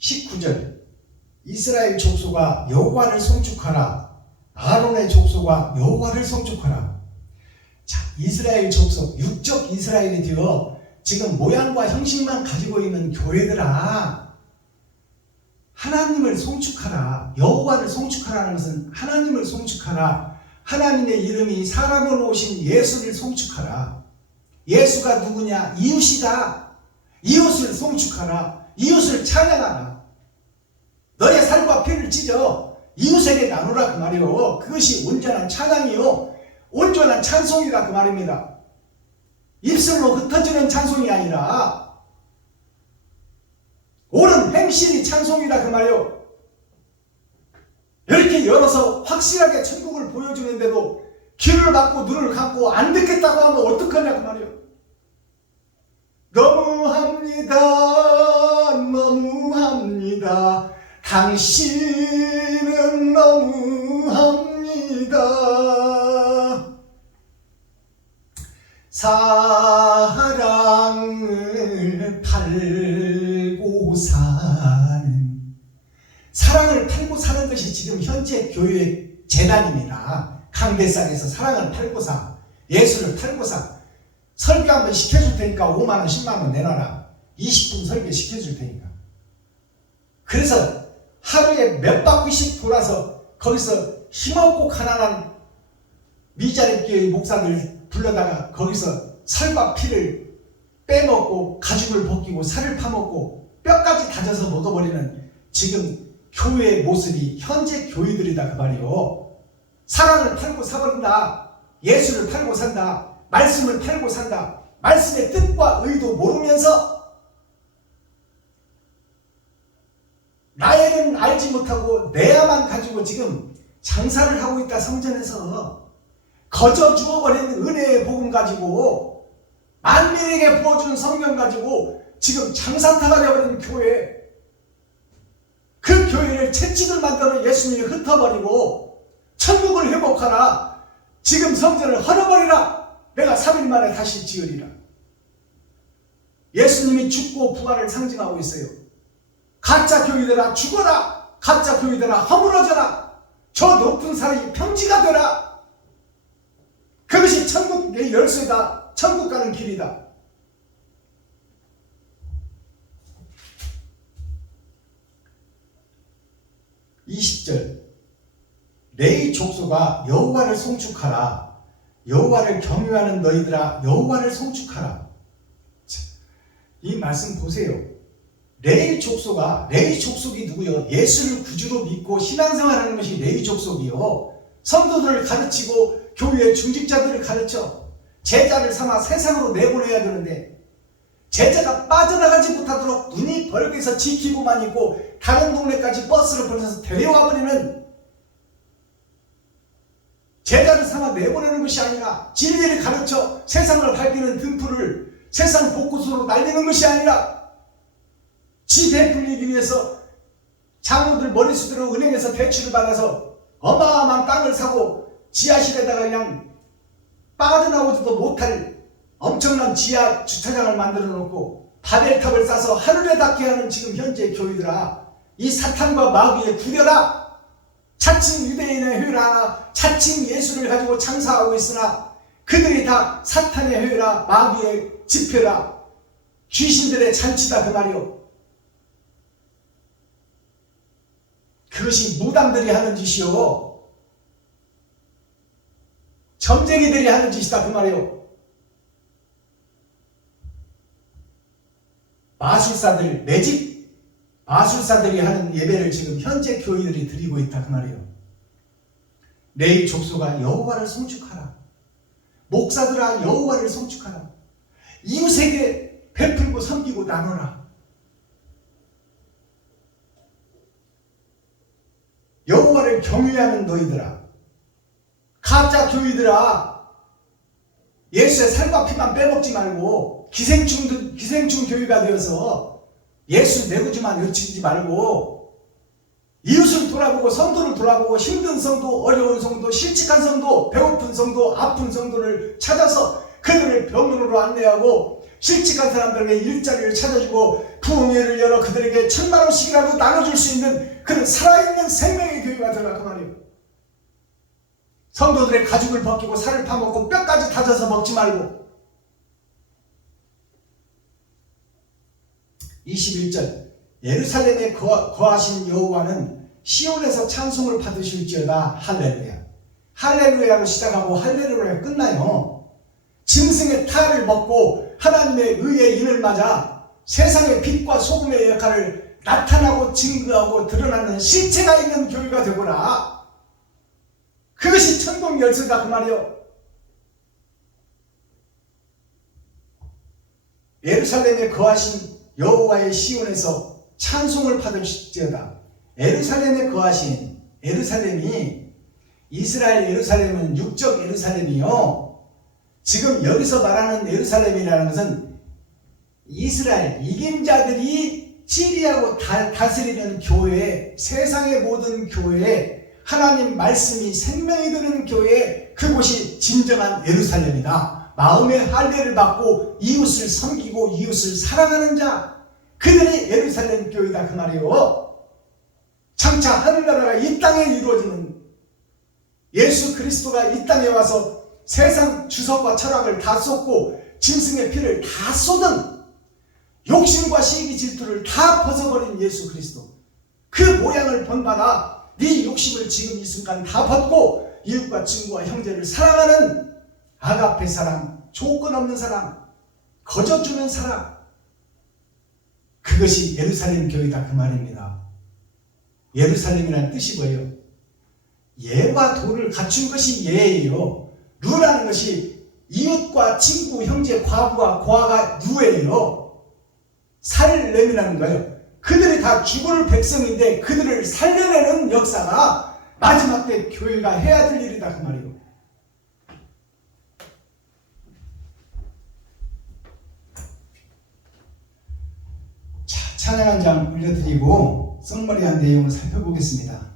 (19절) 이스라엘 족속아 여호와를 송축하라. 아론의 족속아 여호와를 송축하라. 자, 이스라엘 족속, 육적 이스라엘이 되어 지금 모양과 형식만 가지고 있는 교회들아, 하나님을 송축하라. 여호와를 송축하라는 것은 하나님을 송축하라. 하나님의 이름이 사람으로 오신 예수를 송축하라. 예수가 누구냐? 이웃이다. 이웃을 송축하라. 이웃을 찬양하라. 너의 살과 피를 찢어 이웃에게 나누라 그 말이요. 그것이 온전한 찬양이요, 온전한 찬송이다 그 말입니다. 입술로 흩어지는 찬송이 아니라 옳은 행실이 찬송이다 그 말이요. 이렇게 열어서 확실하게 천국을 보여주는데도 귀를 막고 눈을 감고 안 듣겠다고 하면 어떡하냐 그 말이요. 너무합니다. 너무합니다. 당신은 너무합니다. 사랑을 팔고 사는, 사랑을 팔고 사는 것이 지금 현재 교회의 재단입니다. 강대상에서 사랑을 팔고 사, 예수를 팔고 사. 설교 한번 시켜줄 테니까 5만원 10만원 내놔라. 20분 설교 시켜줄 테니까. 그래서 하루에 몇 바퀴씩 돌아서 거기서 힘없고 가난한 미자립교회 목사들 불러다가 거기서 살과 피를 빼먹고 가죽을 벗기고 살을 파먹고 뼈까지 다져서 먹어버리는 지금 교회의 모습이 현재 교회들이다 그 말이요. 사랑을 팔고 사버린다. 예수를 팔고 산다. 말씀을 팔고 산다. 말씀의 뜻과 의도 모르면서 나에는 알지 못하고 내야만 가지고 지금 장사를 하고 있다. 성전에서 거저 주어버린 은혜의 복음 가지고, 만민에게 부어준 성경 가지고 지금 장사타가 되어버린 교회, 그 교회를 채찍을 만들어 예수님이 흩어버리고 천국을 회복하라. 지금 성전을 헐어버리라. 내가 3일 만에 다시 지으리라. 예수님이 죽고 부활을 상징하고 있어요. 가짜 교회들아 죽어라. 가짜 교회들아 허물어져라. 저 높은 산이 평지가 되라. 그것이 천국의 열쇠다. 천국 가는 길이다. (20절) 레위 족속아 여호와를 송축하라. 여호와를 경유하는 너희들아 여호와를 송축하라. 이 말씀 보세요. 레위 족속이 누구요? 예수를 구주로 믿고 신앙생활하는 것이 레위 족속이요. 성도들을 가르치고 교회의 중직자들을 가르쳐 제자를 삼아 세상으로 내보내야 되는데 제자가 빠져나가지 못하도록 눈이 벌게서 지키고만 있고 다른 동네까지 버스를 보내서 데려와 버리는, 제자를 삼아 내보내는 것이 아니라 진리를 가르쳐 세상을 밝히는 등불을 세상 곳곳으로 날리는 것이 아니라 지 베풀리기 위해서 장로들 머리수대로 은행에서 대출을 받아서 어마어마한 땅을 사고 지하실에다가 그냥 빠져나오지도 못할 엄청난 지하 주차장을 만들어 놓고 바벨탑을 싸서 하늘에 닿게 하는 지금 현재 교회들아, 이 사탄과 마귀의 구려라. 자칭 유대인의 회라 하나 자칭 예수를 가지고 장사하고 있으나 그들이 다 사탄의 회라, 마귀의 집회라, 귀신들의 잔치다 그 말이요. 그것이 무당들이 하는 짓이요, 점쟁이들이 하는 짓이다 그 말이요. 마술사들, 매직 마술사들이 하는 예배를 지금 현재 교인들이 드리고 있다 그 말이에요. 레위 족속아 여호와를 송축하라. 목사들아 여호와를 송축하라. 이웃에게 베풀고 섬기고 나누라. 여호와를 경외하는 너희들아, 가짜 교회들아, 예수의 살과 피만 빼먹지 말고 기생충 교회가 되어서 예수 내구지만 외치지 말고 이웃을 돌아보고 성도를 돌아보고 힘든 성도, 어려운 성도, 실직한 성도, 배고픈 성도, 아픈 성도를 찾아서 그들을 병원으로 안내하고 실직한 사람들에게 일자리를 찾아주고 부흥회를 열어 그들에게 1000,000원씩이라도 나눠줄 수 있는 그런 살아있는 생명의 교회가 되라 그 말이에요. 성도들의 가죽을 벗기고 살을 파먹고 뼈까지 다져서 먹지 말고. 21절 예루살렘에 거하신 여호와는 시온에서 찬송을 받으실지어다. 할렐루야. 할렐루야로 시작하고 할렐루야로 끝나요. 짐승의 탈을 먹고 하나님의 의의 인을 맞아 세상의 빛과 소금의 역할을 나타나고 증거하고 드러나는 실체가 있는 교회가 되거라. 그것이 천국 열쇠다 그 말이요. 예루살렘에 거하신 여호와의 시온에서 찬송을 받으실지어다. 예루살렘에 거하신, 예루살렘이 이스라엘 예루살렘은 육적 예루살렘이요. 지금 여기서 말하는 예루살렘이라는 것은 이스라엘 이김자들이 지리하고 다스리는 교회, 세상의 모든 교회, 하나님 말씀이 생명이 되는 교회, 그곳이 진정한 예루살렘이다. 마음의 할례를 받고 이웃을 섬기고 이웃을 사랑하는 자, 그들이 예루살렘 교회다 그 말이에요. 장차 하늘나라가 이 땅에 이루어지는, 예수 그리스도가 이 땅에 와서 세상 주석과 철학을 다 쏟고 짐승의 피를 다 쏟은, 욕심과 시기 질투를 다 벗어버린 예수 그리스도, 그 모양을 본받아 네 욕심을 지금 이 순간 다 벗고 이웃과 친구와 형제를 사랑하는 아가페 사랑, 조건 없는 사랑, 거저주는 사랑, 그것이 예루살렘 교회다 그 말입니다. 예루살렘이라는 뜻이 뭐예요? 예와 도를 갖춘 것이 예예요. 루라는 것이 이웃과 친구, 형제, 과부와 고아가 루예요. 살렘이라는 거예요. 그들이 다 죽을 백성인데 그들을 살려내는 역사가 마지막 때 교회가 해야 될 일이다 그 말이에요. 자, 찬양 한 장 올려드리고 썩머리한 내용을 살펴보겠습니다.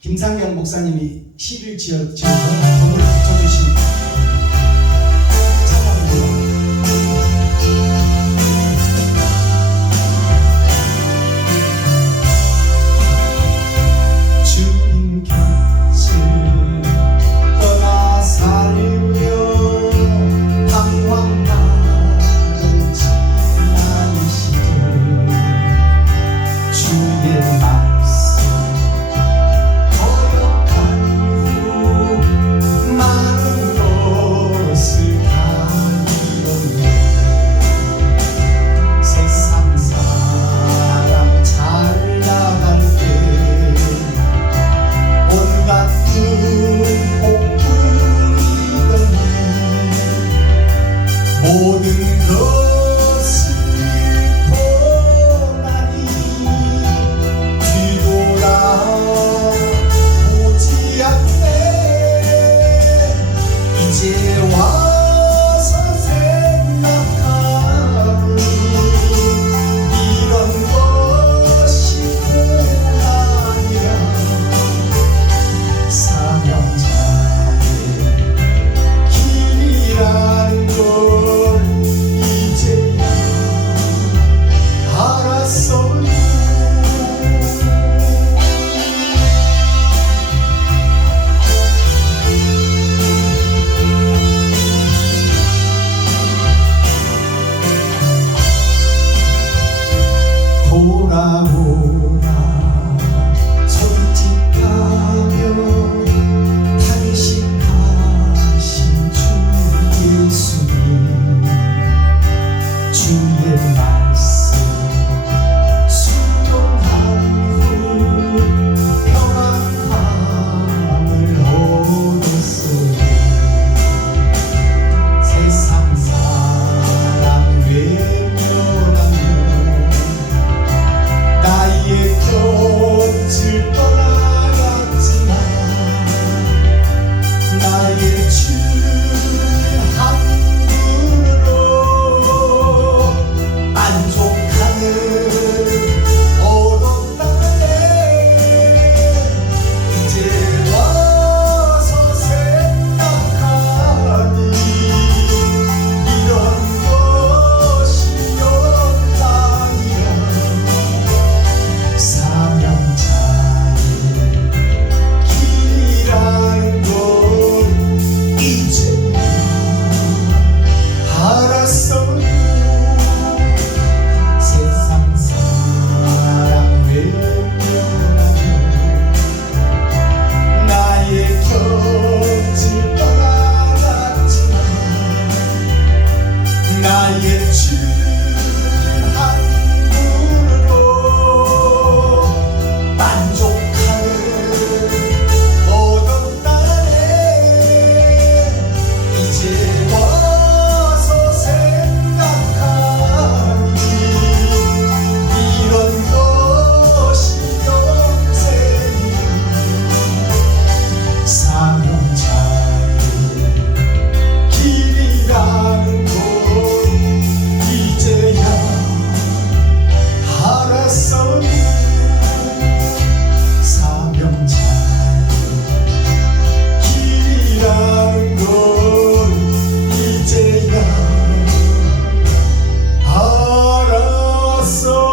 김상경 목사님이 시를 지어서 곡을 붙여주신 주 한 분으로 만족하는 어떤 날에 이제 와서 생각하니 이런 것이 영광이라. 사명자의 길이라는 걸 이제야 알았어요. 세상 사랑 외면하며 나의 곁을 떠나갔지만 나의 주 한 분으로 만족하는 어떤 날에 이제 와서 생각하니 이런 것이 영생이라. 사명자의 길이라는 걸 이제야 알았어요. 사명자의 길이라는 걸 이제야 알았어요.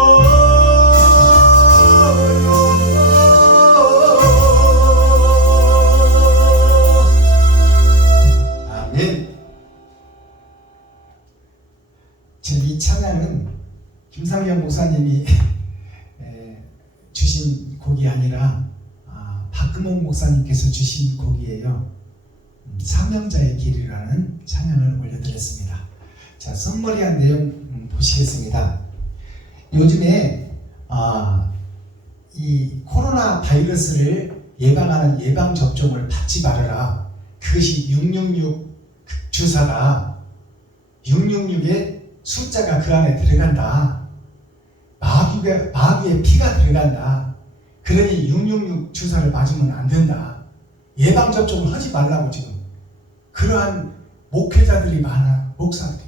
아멘. 제 이 찬양은 김상현 목사님이 주신 곡이 아니라 박금옥 목사님께서 주신 곡이에요. 사명자의 길이라는 찬양을 올려드렸습니다. 자, 선머리한 내용 보시겠습니다. 요즘에 이 코로나 바이러스를 예방하는 예방 접종을 받지 말아라. 그것이 666 주사가 666의 숫자가 그 안에 들어간다. 마귀의 피가 들어간다. 그러니 666 주사를 맞으면 안 된다. 예방 접종을 하지 말라고 지금 그러한 목회자들이 많아. 목사들이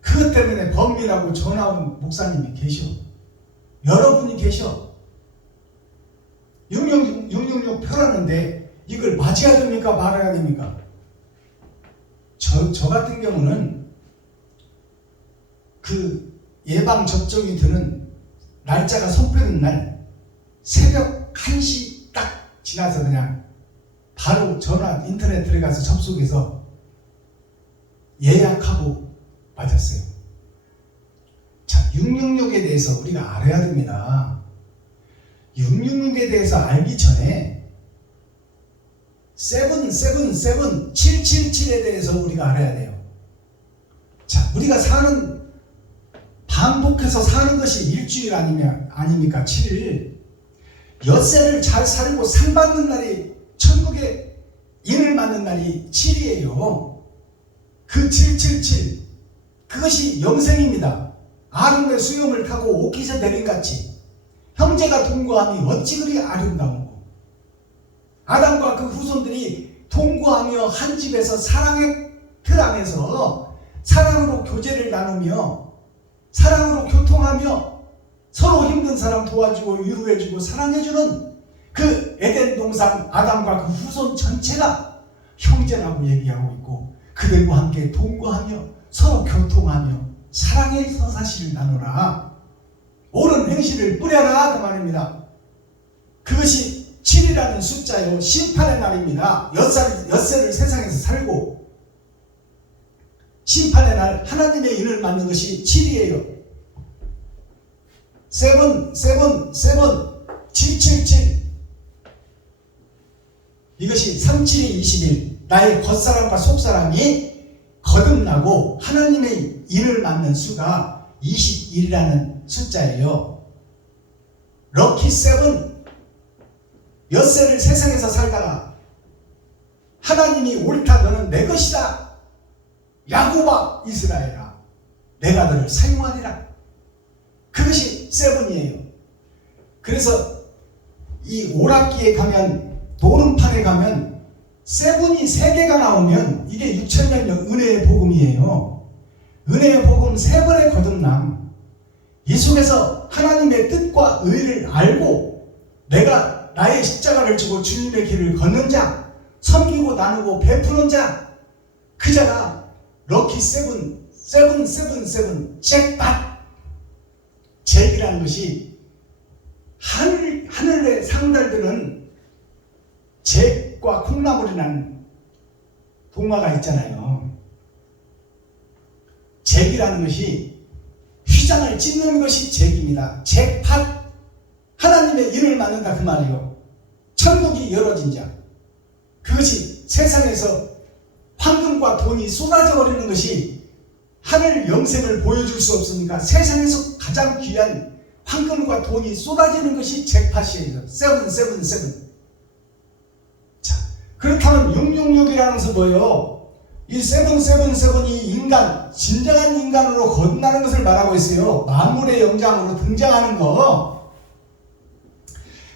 그것 때문에 범민하고 전화 온 목사님이 계셔. 여러분이 계셔. 666 표라는데 이걸 맞아야 됩니까 말아야 됩니까? 저 같은 경우는 그 예방 접종이 되는 날짜가 손펴는 날 새벽 1시 딱 지나서 그냥 바로 전화 인터넷 들어가서 접속해서 예약하고 맞았어요. 자, 666에 대해서 우리가 알아야 됩니다. 666에 대해서 알기 전에 777에 대해서 우리가 알아야 돼요. 자, 우리가 반복해서 사는 것이 일주일 아닙니까? 7일. 엿새를 잘 살고 상 받는 날이 천국에 인을 맞는 날이 7이에요. 그 777 그것이 영생입니다. 아름의 수염을 타고 옥기서 내린같이 형제가 동거함이 어찌 그리 아름다운고. 아담과 그 후손들이 동거하며 한 집에서 사랑의 틀 안에서 사랑으로 교제를 나누며 사랑으로 교통하며 서로 힘든 사람 도와주고 위로해주고 사랑해주는 그 에덴 동산 아담과 그 후손 전체가 형제라고 얘기하고 있고 그들과 함께 동거하며 서로 교통하며 사랑의 서사시를 나누라. 옳은 행실을 뿌려라 그 말입니다. 그것이 7이라는 숫자요 심판의 날입니다. 엿새를 세상에서 살고 심판의 날 하나님의 인을 맞는 것이 7이에요. 777 이것이 37이 21 나의 겉사람과 속사람이 거듭나고 하나님의 인을 맞는 수가 21이라는 숫자예요. 럭키 7 엿새를 세상에서 살다가 하나님이 옳다 너는 내 것이다 야곱아 이스라엘아 내가 너를 사용하리라. 그것이 7이에요. 그래서 이 오락기에 가면 도름판에 가면 세븐이 3개가 나오면 이게 6천년 은혜의 복음이에요. 은혜의 복음 3번의 거듭남. 이 속에서 하나님의 뜻과 의를 알고 내가 나의 십자가를 지고 주님의 길을 걷는 자, 섬기고 나누고 베푸는 자, 그 자가 럭키 세븐, 잭팟. 잭이라는 것이 하늘의 상달들은 잭과 콩나물이라는 동화가 있잖아요. 잭이라는 것이 휘장을 찢는 것이 잭입니다. 잭팟. 하나님의 일을 맡는다 그 말이요. 천국이 열어진 자. 그것이 세상에서 황금과 돈이 쏟아져 버리는 것이 하늘 영생을 보여줄 수 없으니까 세상에서 가장 귀한 황금과 돈이 쏟아지는 것이 잭팟이에요. 777. 자, 그렇다면 666이라는 것은 뭐예요? 이 777이 인간, 진정한 인간으로 거듭나는 것을 말하고 있어요. 만물의 영장으로 등장하는 거.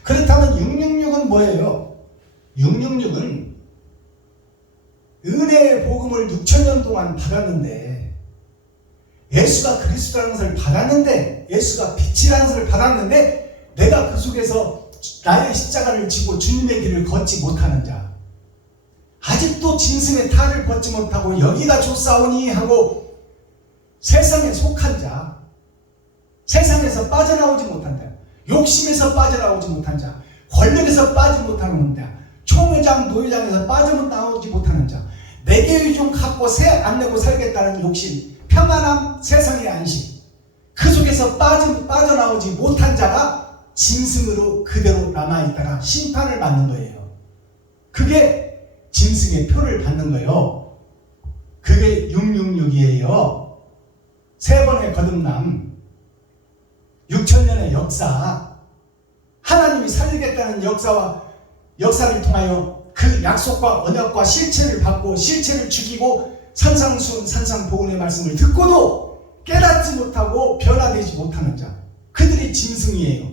그렇다면 666은 뭐예요? 666은 은혜의 복음을 6천년 동안 받았는데, 예수가 그리스도라는 것을 받았는데, 예수가 빛이라는 것을 받았는데, 내가 그 속에서 나의 십자가를 지고 주님의 길을 걷지 못하는 자, 아직도 짐승의 탈을 벗지 못하고 여기가 좋사오니 하고 세상에 속한 자, 세상에서 빠져나오지 못한 자, 욕심에서 빠져나오지 못한 자, 권력에서 빠지지 못하는 자, 총회장, 노회장에서 빠져나오지 못하는 자, 내게 의존 갖고 새 안 내고 살겠다는 욕심, 평안함, 세상의 안심, 그 속에서 빠져나오지 못한 자가 짐승으로 그대로 남아있다가 심판을 받는 거예요. 그게 짐승의 표를 받는 거예요. 그게 666이에요. 3번의 거듭남, 6천년의 역사, 하나님이 살리겠다는 역사를 통하여 그 약속과 언약과 실체를 받고 실체를 죽이고 산상수훈 산상보훈의 말씀을 듣고도 깨닫지 못하고 변화되지 못하는 자, 그들이 짐승이에요.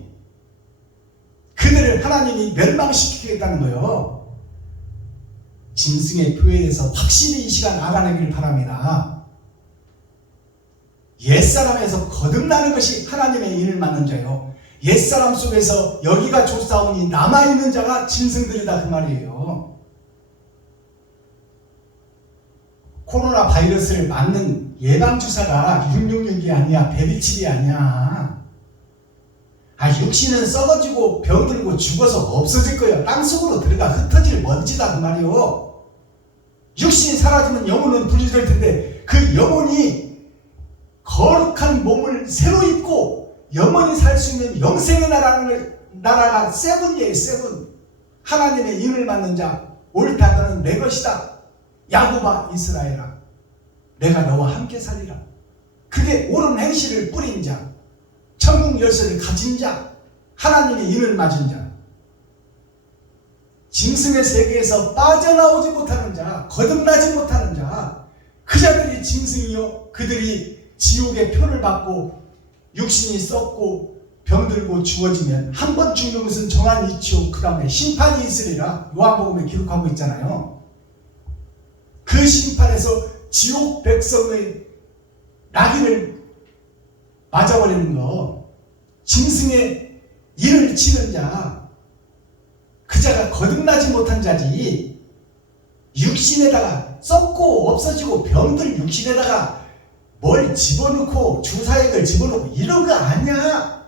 그들을 하나님이 멸망시키겠다는 거예요. 짐승의 표현에서 확실히 이 시간 알아내기를 바랍니다. 옛사람에서 거듭나는 것이 하나님의 일을 맡는 자요, 옛사람 속에서 여기가 좋사오니 남아있는 자가 짐승들이다 그 말이에요. 코로나 바이러스를 맞는 예방주사가 666이 아니야, 베리칠이 아니야. 육신은 썩어지고 병들고 죽어서 없어질 거예요. 땅속으로 들어가 흩어질 먼지다 그 말이에요. 육신이 사라지면 영혼은 분리될 텐데 그 영혼이 거룩한 몸을 새로 입고 영원히 살 수 있는 영생의 나라가 세븐이에요. 세븐. 하나님의 인을 맡는 자, 옳다 너는 내 것이다. 야곱아 이스라엘아, 내가 너와 함께 살리라. 그게 옳은 행실을 뿌린 자, 천국 열쇠를 가진 자, 하나님의 인을 맞은 자, 짐승의 세계에서 빠져나오지 못하는 자, 거듭나지 못하는 자, 그 자들이 짐승이요, 그들이 지옥의 표를 받고 육신이 썩고 병들고 죽어지면 한 번 죽는 것은 정한 이치요, 그 다음에 심판이 있으리라 요한복음에 기록하고 있잖아요. 그 심판에서 지옥 백성의 낙인을 맞아버리는 거, 짐승의 일을 치는 자, 그 자가 거듭나지 못한 자지. 육신에다가 썩고 없어지고 병들 육신에다가 뭘 집어넣고 주사액을 집어넣고 이런 거 아니야.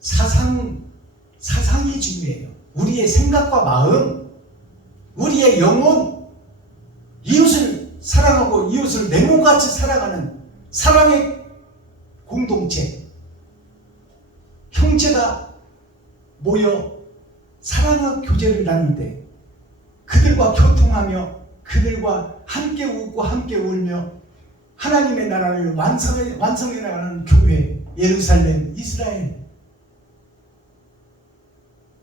사상이 중요해요. 우리의 생각과 마음, 우리의 영혼, 이웃을 사랑하고 이웃을 내 몸같이 사랑하는 사랑의 공동체, 형제가 모여 사랑의 교제를 나눌 때 그들과 교통하며 그들과 함께 웃고 함께 울며 하나님의 나라를 완성해 나가는 교회, 예루살렘, 이스라엘,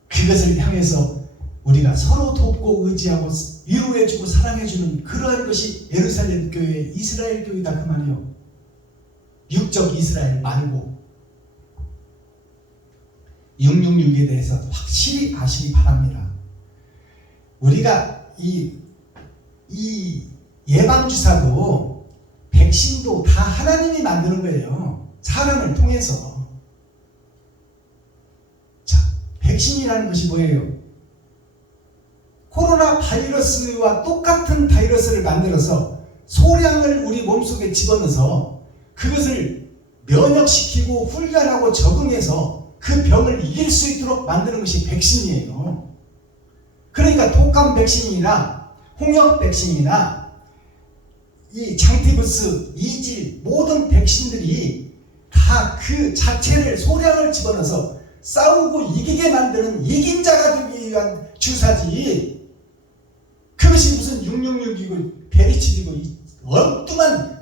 그것을 향해서 우리가 서로 돕고 의지하고 위로해주고 사랑해주는 그러한 것이 예루살렘 교회, 이스라엘 교회다 그 말이요. 육적 이스라엘 말고 666에 대해서 확실히 아시기 바랍니다. 우리가 이 예방주사도 백신도 다 하나님이 만드는 거예요. 사람을 통해서. 자, 백신이라는 것이 뭐예요? 코로나 바이러스와 똑같은 바이러스를 만들어서 소량을 우리 몸속에 집어넣어서 그것을 면역시키고 훈련하고 적응해서 그 병을 이길 수 있도록 만드는 것이 백신이에요. 그러니까 독감 백신이나 홍역 백신이나 이 장티부스, 이질 모든 백신들이 다 그 자체를 소량을 집어넣어서 싸우고 이기게 만드는 이긴 자가 되기 위한 주사지, 그것이 무슨 666이고 베리칩이고 엉뚱한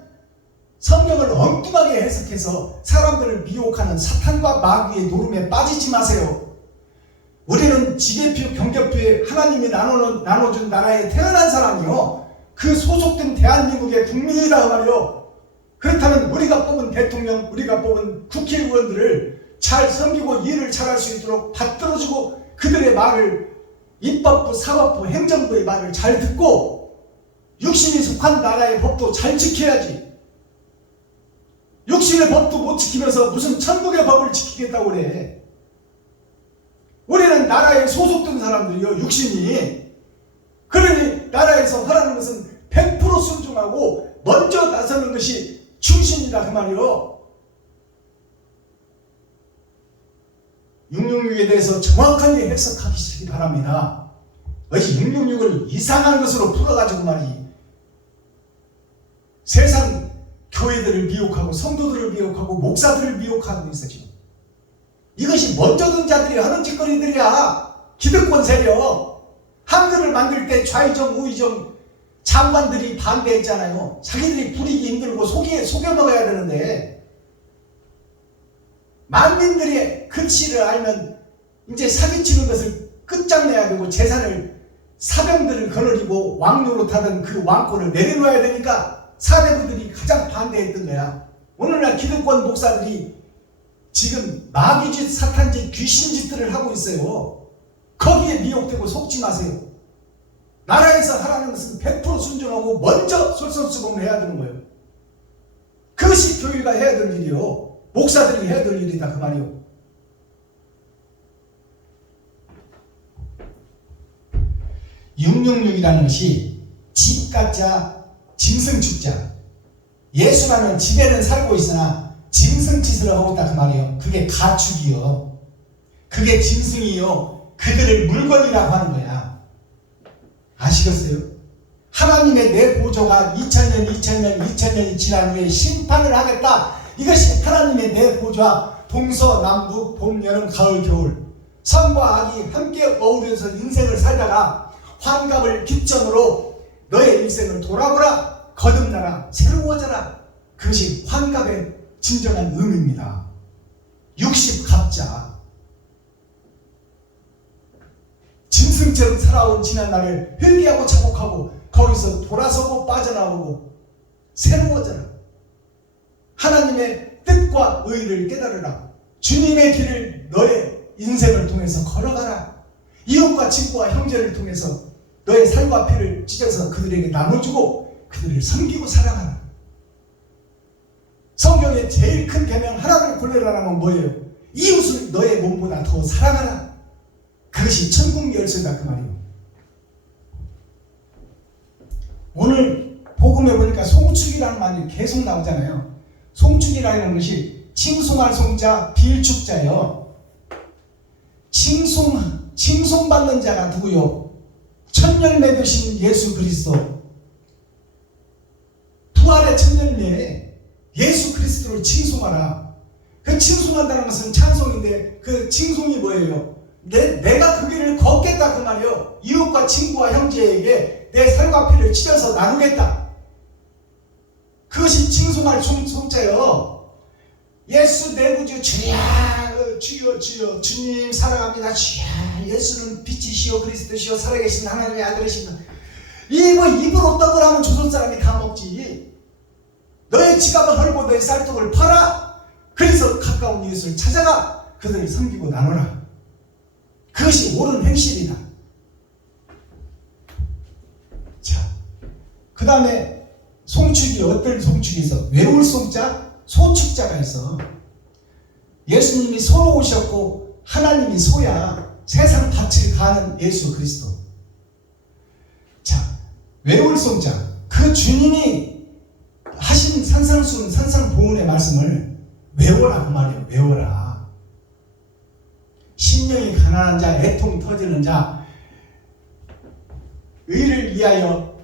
성경을 엉뚱하게 해석해서 사람들을 미혹하는 사탄과 마귀의 노름에 빠지지 마세요. 우리는 지계표 경계표에 하나님이 나눠준 나라에 태어난 사람이요, 그 소속된 대한민국의 국민이다 그 말이요. 그렇다면 우리가 뽑은 대통령, 우리가 뽑은 국회의원들을 잘 섬기고 일을 잘할 수 있도록 받들어주고 그들의 말을, 입법부, 사법부, 행정부의 말을 잘 듣고 육신이 속한 나라의 법도 잘 지켜야지. 육신의 법도 못 지키면서 무슨 천국의 법을 지키겠다고 그래. 우리는 나라에 소속된 사람들이요, 육신이. 그러니 나라에서 하라는 것은 100% 순종하고 먼저 나서는 것이 충신이다 그 말이요. 666에 대해서 정확하게 해석하시기 바랍니다. 왜 666을 이상한 것으로 풀어가지고 말이지, 세상 교회들을 미혹하고 성도들을 미혹하고 목사들을 미혹하고 있어 지금. 이것이 먼저 든 자들이 하는 짓거리들이야. 기득권 세력. 한글을 만들 때 좌의정 우의정 장관들이 반대했잖아요. 자기들이 부리기 힘들고 속여 먹어야 되는데, 만민들의 글씨를 알면 이제 사기치는 것을 끝장내야 되고 재산을, 사병들을 거느리고 왕노릇하던 그 왕권을 내려놓아야 되니까 사대부들이 가장 반대했던 거야. 오늘날 기득권 목사들이 지금 마귀짓, 사탄짓, 귀신짓들을 하고 있어요. 거기에 미혹되고 속지 마세요. 나라에서 하라는 것은 100% 순종하고 먼저 솔선수범을 해야 되는 거예요. 그것이 교회가 해야 될 일이요, 목사들이 해야 될 일이다 그 말이요. (666이라는) 것이 집가짜 짐승축자, 예수라는 집에는 살고 있으나 짐승짓을 하고 있다 그 말이에요. 그게 가축이요, 그게 짐승이요, 그들을 물건이라고 하는 거야. 아시겠어요? 하나님의 내 보조가 2000년이 지난 후에 심판을 하겠다. 이것이 하나님의 내 보조와 동서남북 봄 여름 가을 겨울 선과 악이 함께 어우러서 인생을 살다가 환갑을 기점으로 너의 인생을 돌아보라, 거듭나라, 새로워져라. 그것이 환갑의 진정한 의미입니다. 60갑자. 짐승처럼 살아온 지난 날을 회개하고 자복하고 거기서 돌아서고 빠져나오고 새로워져라. 하나님의 뜻과 의를 깨달으라. 주님의 길을 너의 인생을 통해서 걸어가라. 이웃과 친구와 형제를 통해서 너의 살과 피를 찢어서 그들에게 나눠주고 그들을 섬기고 사랑하라. 성경의 제일 큰 계명 하나를 골라라면 뭐예요? 이웃을 너의 몸보다 더 사랑하라. 그것이 천국 열쇠다 그 말이에요. 오늘 복음에 보니까 송축이라는 말이 계속 나오잖아요. 송축이라는 것이 칭송할 송자, 빌축자예요. 칭송받는 자가 누구요? 천열매 되신 예수 그리스도. 부활의 천열매 예수 그리스도를 칭송하라. 그 칭송한다는 것은 찬송인데 그 칭송이 뭐예요? 내가 그 길을 걷겠다 그 말이요. 이웃과 친구와 형제에게 내 살과 피를 찢어서 나누겠다. 그것이 칭송할 송자요. 예수 내 구주 주야, 주여 주여, 주님 사랑합니다. 주야, 예수는 빛이시여 그리스도시여 살아계신 하나님의 아들이십니다. 이거 입으로 떡을 하면 조선 사람이 다 먹지. 너의 지갑을 헐고 너의 쌀떡을 팔아. 그래서 가까운 이웃을 찾아가 그들을 섬기고 나눠라. 그것이 옳은 행실이다. 자, 그 다음에 송축이 어떤 송축이 있어? 외울 송자, 소축자가 있어. 예수님이 소로 오셨고 하나님이 소야. 세상 밭을 가는 예수 그리스도. 자, 외울 송자. 그 주님이 하신 산상수훈, 산상보훈의 말씀을 외워라 그 말이에요. 외워라. 심령이 가난한 자, 애통 터지는 자, 의를 위하여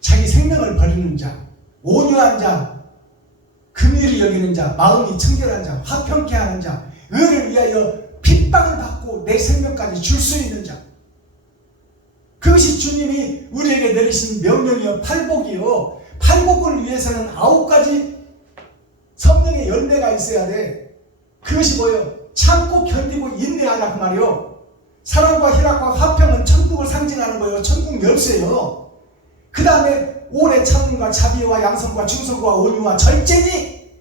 자기 생명을 버리는 자, 온유한 자, 긍휼히 여기는 자, 마음이 청결한 자, 화평케 하는 자, 의를 위하여 핍박을 받고 내 생명까지 줄 수 있는 자. 그것이 주님이 우리에게 내리신 명령이요, 팔복이요. 팔복을 위해서는 9가지 성령의 열매가 있어야 돼. 그것이 뭐예요? 참고 견디고 인내하라 그 말이요. 사랑과 희락과 화평은 천국을 상징하는 거예요. 천국 열쇠요. 그 다음에 오래 참음과 자비와 양성과 충성과 온유와 절제니,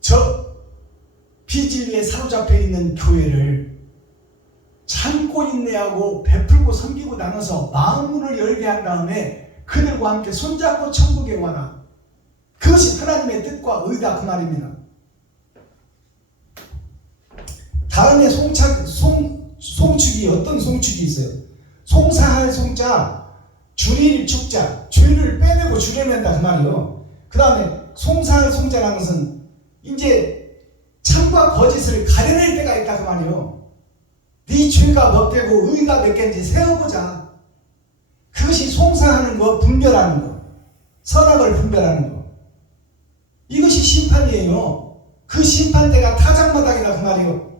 저 비진리에 사로잡혀 있는 교회를 참고 인내하고 베풀고 섬기고 나눠서 마음문을 열게 한 다음에 그들과 함께 손잡고 천국에 와라. 그것이 하나님의 뜻과 의다 그 말입니다. 다음에 송축이 어떤 송축이 있어요? 송사할 송자, 줄일 축자, 죄를 빼내고 줄여낸다 그 말이요. 그 다음에 송사할 송자라는 것은 이제 참과 거짓을 가려낼 때가 있다 그 말이요. 네 죄가 몇 개고 의가 몇 개인지 세어보자. 그것이 송사하는 거, 분별하는 거, 선악을 분별하는 거. 이것이 심판이에요. 그 심판대가 타작마당이다 그 말이요.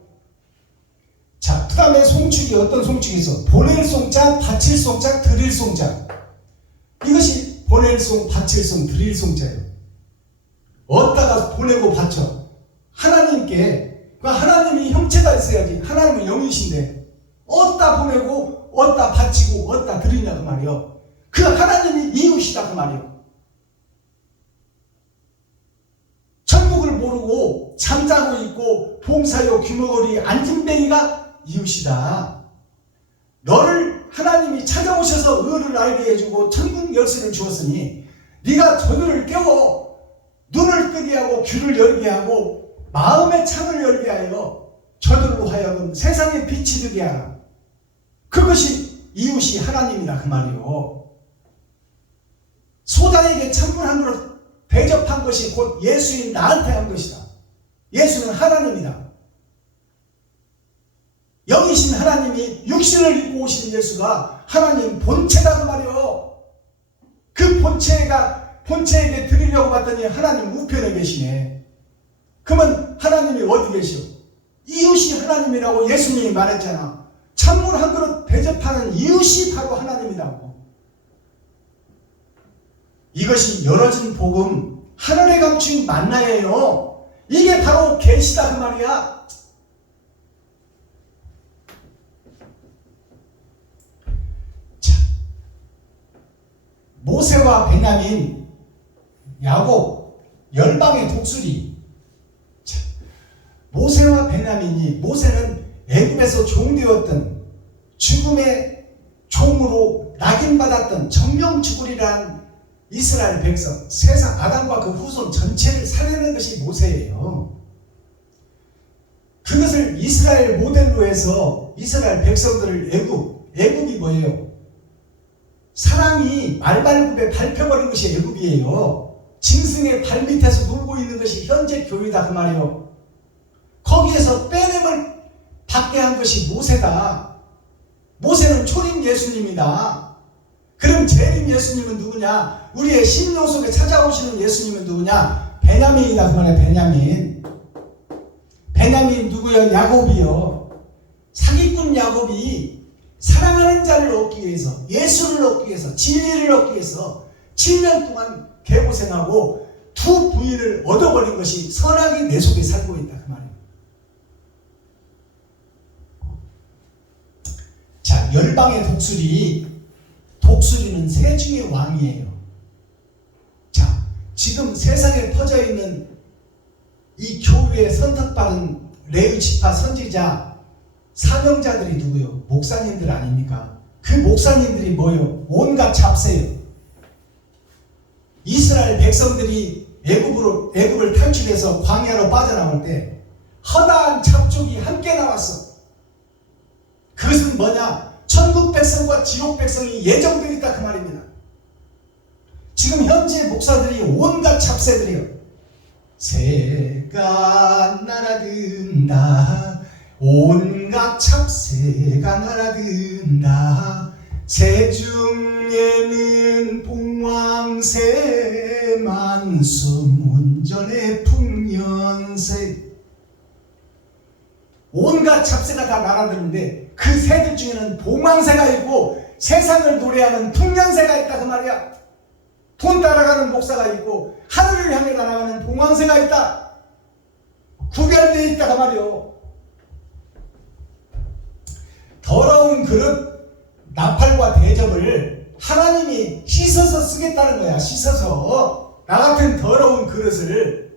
자, 그 다음에 송축이 어떤 송축이 있어? 보낼 송자, 바칠 송자, 드릴 송자. 이것이 보낼 송, 바칠 송, 드릴 송자예요. 어디다가 보내고 바쳐? 하나님께. 하나님이 형체가 있어야지. 하나님은 영이신데 어디다 보내고 어디다 바치고 어디다 드리냐 그 말이요. 그 하나님이 이웃이다 그 말이요. 천국을 모르고 잠자고 있고 봉사요 귀머거리 앉은뱅이가 이웃이다. 너를 하나님이 찾아오셔서 의를 알게 해주고 천국 열쇠를 주었으니 네가 저들을 깨워 눈을 뜨게 하고 귀를 열게 하고 마음의 창을 열게 하여 저들로 하여금 세상에 빛이 되게 하라. 그것이 이웃이 하나님이다 그 말이요. 소단에게 찬물 한 그릇 대접한 것이 곧 예수인 나한테 한 것이다. 예수는 하나님이다. 영이신 하나님이 육신을 입고 오신 예수가 하나님 본체다 그 말이요. 그 본체에게 드리려고 봤더니 하나님 우편에 계시네. 그러면 하나님이 어디 계시오? 이웃이 하나님이라고 예수님이 말했잖아. 찬물 한 그릇 대접하는 이웃이 바로 하나님이라고. 이것이 열어진 복음, 하늘에 감춘 만나예요. 이게 바로 계시다 그 말이야. 자, 모세와 베냐민, 야곱, 열방의 독수리. 자, 모세와 베냐민이, 모세는 애굽에서 종되었던 죽음의 종으로 낙인받았던 정령 죽으리란 이스라엘 백성, 세상 아담과 그 후손 전체를 살리는 것이 모세예요. 그것을 이스라엘 모델로 해서 이스라엘 백성들을 애굽이 뭐예요? 사랑이 말발굽에 밟혀버린 것이 애굽이에요. 짐승의 발밑에서 놀고 있는 것이 현재 교회다 그 말이에요. 거기에서 빼냄을 받게 한 것이 모세다. 모세는 초림 예수님이다. 그럼 재림 예수님은 누구냐? 우리의 심령 속에 찾아오시는 예수님은 누구냐? 베냐민이다 그 말이에요. 베냐민. 베냐민 누구요? 야곱이요. 사기꾼 야곱이 사랑하는 자를 얻기 위해서, 예수를 얻기 위해서, 진리를 얻기 위해서 7년 동안 개고생하고 두 부인을 얻어버린 것이 선악이 내 속에 살고 있다 그 말이에요. 자, 열방의 독수리는 새 중의 왕이에요. 자, 지금 세상에 퍼져 있는 이 교회에 선택받은 레위 지파 선지자 사명자들이 누구요? 목사님들 아닙니까? 그 목사님들이 뭐요? 온갖 잡세요. 이스라엘 백성들이 애굽을 탈출해서 광야로 빠져나올 때 허다한 잡족이 함께 나왔어. 그것은 뭐냐? 천국 백성과 지옥 백성이 예정되어 있다 그 말입니다. 지금 현재 목사들이 온갖 잡새들이요. 새가 날아든다. 온갖 잡새가 날아든다. 새 중에는 봉황새 만수문전의 풍년새. 온갖 잡새가 다 날아드는데 그 새들 중에는 봉황새가 있고 세상을 노래하는 풍년새가 있다 그 말이야. 돈 따라가는 목사가 있고 하늘을 향해 날아가는 봉황새가 있다. 구별되어 있다 그 말이요. 더러운 그릇 나팔과 대접을 하나님이 씻어서 쓰겠다는 거야. 씻어서 나 같은 더러운 그릇을,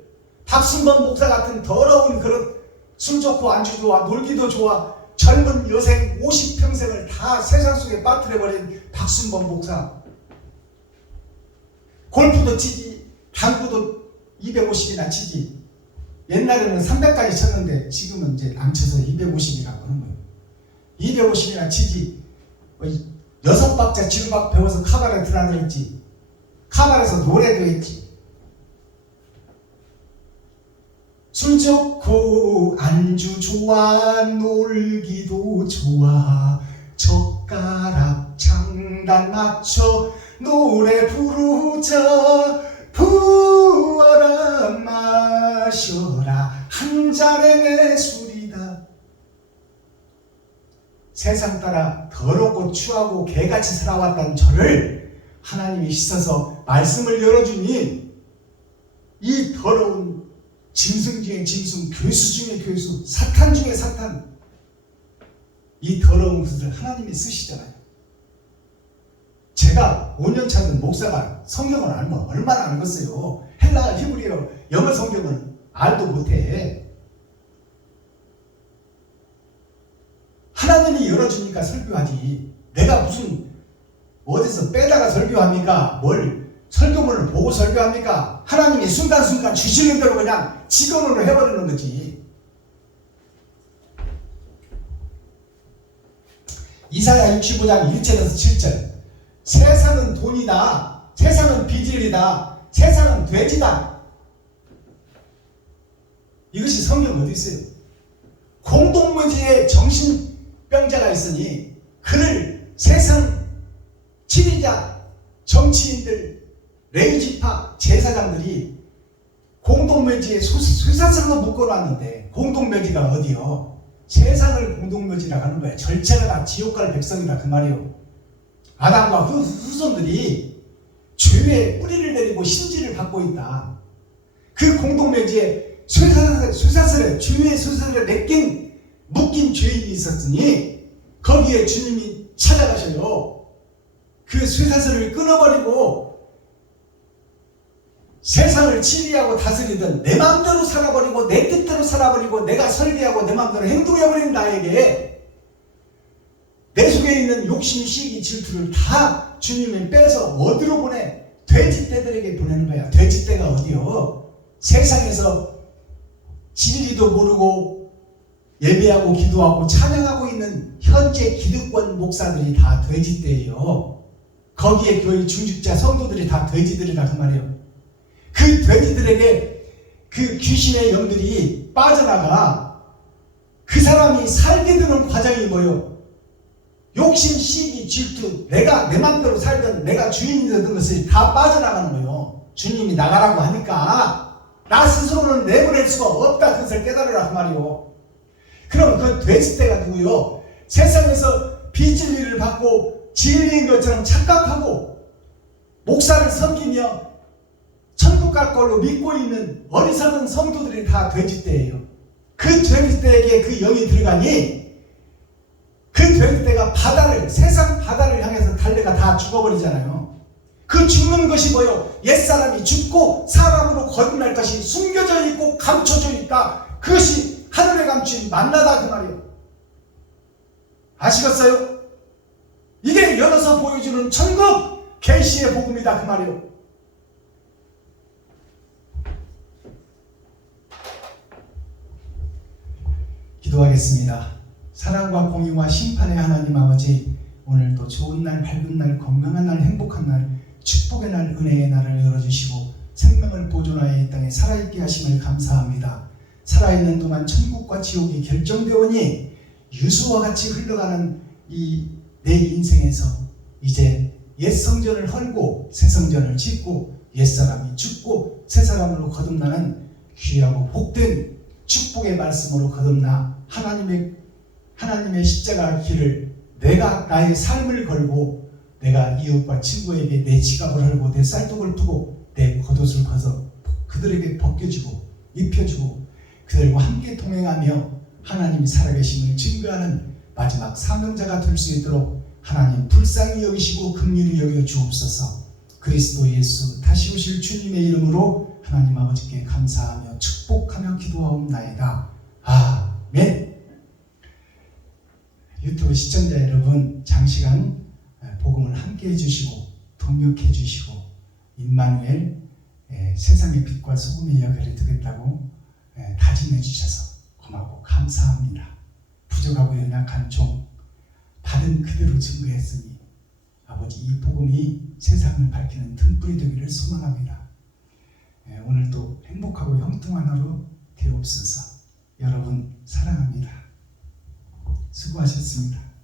박순범 목사 같은 더러운 그릇, 술 좋고 안주 좋아 놀기도 좋아 젊은 여생 50평생을 다 세상 속에 빠뜨려버린 박순범 목사. 골프도 치지, 당구도 250이나 치지. 옛날에는 300까지 쳤는데 지금은 이제 안 쳐서 250이라고 하는 거예요. 250이나 치지. 6박자 7박 배워서 카바레 들어다녔지. 카바레에서 노래도 했지. 술 좋고 안주 좋아 놀기도 좋아 젓가락 장단 맞춰 노래 부르자. 부어라 마셔라 한 잔의 내 술이다. 세상 따라 더럽고 추하고 개같이 살아왔던 저를 하나님이 씻어서 말씀을 열어주니 이 더러운 짐승 중에 짐승, 괴수 중에 괴수, 사탄 중에 사탄, 이 더러운 것을 하나님이 쓰시잖아요. 제가 5년차 된 목사가 성경을 알면 얼마나 알겠어요. 헬라, 히브리어, 영어 성경을 알도 못해. 하나님이 열어주니까 설교하지. 내가 무슨 어디서 빼다가 설교합니까? 뭘 설교문을 보고 설교합니까? 하나님이 순간순간 주시는 대로 그냥 직원으로 해버리는 거지. 이사야 65장 1절에서 7절. 세상은 돈이다. 세상은 비질이다. 세상은 돼지다. 이것이 성경 어디 있어요? 공동묘지에 정신병자가 있으니 그를 세상 지리자, 정치인들, 레이지파, 제사장들이 공동묘지에 쇠사슬로 묶어놨는데 공동묘지가 어디요? 세상을 공동묘지라고 하는 거야. 절체가 다 지옥 갈 백성이라 그 말이요. 아담과 후손들이 죄의 뿌리를 내리고 신지를 받고 있다. 그 공동묘지에 쇠사슬에 죄의 쇠사슬에 묶인 죄인이 있었으니 거기에 주님이 찾아가셔요. 그 쇠사슬을 끊어버리고 세상을 치리하고 다스리던 내 마음대로 살아버리고 내 뜻대로 살아버리고 내가 설계하고 내 마음대로 행동해버린 나에게 내 속에 있는 욕심, 시기, 질투를 다 주님이 빼서 어디로 보내? 돼지떼들에게 보내는 거야. 돼지떼가 어디요? 세상에서 진리도 모르고 예배하고 기도하고 찬양하고 있는 현재 기득권 목사들이 다 돼지떼예요. 거기에 교회 중직자 성도들이 다 돼지들이라 그 말이에요. 그 돼지들에게 그 귀신의 영들이 빠져나가 그 사람이 살게 되는 과정이 뭐예요? 욕심, 시기, 질투, 내가 내 맘대로 살던 내가 주인이 되던 것이 다 빠져나가는 거예요. 주님이 나가라고 하니까 나 스스로는 내보낼 수가 없다. 그것을 깨달으라 그 말이요. 그럼 그 돼지떼가 누구요? 세상에서 비진리를 받고 진리인 것처럼 착각하고 목사를 섬기며 천국 갈 걸로 믿고 있는 어리석은 성도들이 다 돼지떼예요. 그 돼지떼에게 그 영이 들어가니 그 돼지떼가 바다를, 세상 바다를 향해서 달려가 다 죽어버리잖아요. 그 죽는 것이 뭐요? 옛사람이 죽고 사람으로 거듭날 것이 숨겨져 있고 감춰져 있다. 그것이 하늘에 감춘 만나다 그 말이에요. 아시겠어요? 이게 열어서 보여주는 천국 계시의 복음이다 그 말이에요. 기도하겠습니다. 사랑과 공의와 심판의 하나님 아버지, 오늘도 좋은 날, 밝은 날, 건강한 날, 행복한 날, 축복의 날, 은혜의 날을 열어주시고 생명을 보존하여 이 땅에 살아있게 하심을 감사합니다. 살아있는 동안 천국과 지옥이 결정되오니 유수와 같이 흘러가는 이 내 인생에서 이제 옛 성전을 헐고 새 성전을 짓고 옛사람이 죽고 새 사람으로 거듭나는 귀하고 복된 축복의 말씀으로 거듭나 하나님의 십자가 길을 내가 나의 삶을 걸고 내가 이웃과 친구에게 내 지갑을 헐고 내 쌀독을 푸고 내 겉옷을 벗어 그들에게 벗겨주고 입혀주고 그들과 함께 동행하며 하나님이 살아계심을 증거하는 마지막 사명자가 될 수 있도록 하나님 불쌍히 여기시고 긍휼히 여겨 주옵소서. 그리스도 예수 다시 오실 주님의 이름으로 하나님 아버지께 감사하며 축복하며 기도하옵나이다. 아멘. 유튜브 시청자 여러분, 장시간 복음을 함께 해주시고 동역해 주시고 임마누엘 세상의 빛과 소금의 역할을 드겠다고 다짐해 주셔서 고맙고 감사합니다. 부족하고 연약한 종 받은 그대로 증거했으니 아버지 이 복음이 세상을 밝히는 등불이 되기를 소망합니다. 오늘도 행복하고 형통한 하루 되옵소서. 여러분 사랑합니다. 수고하셨습니다.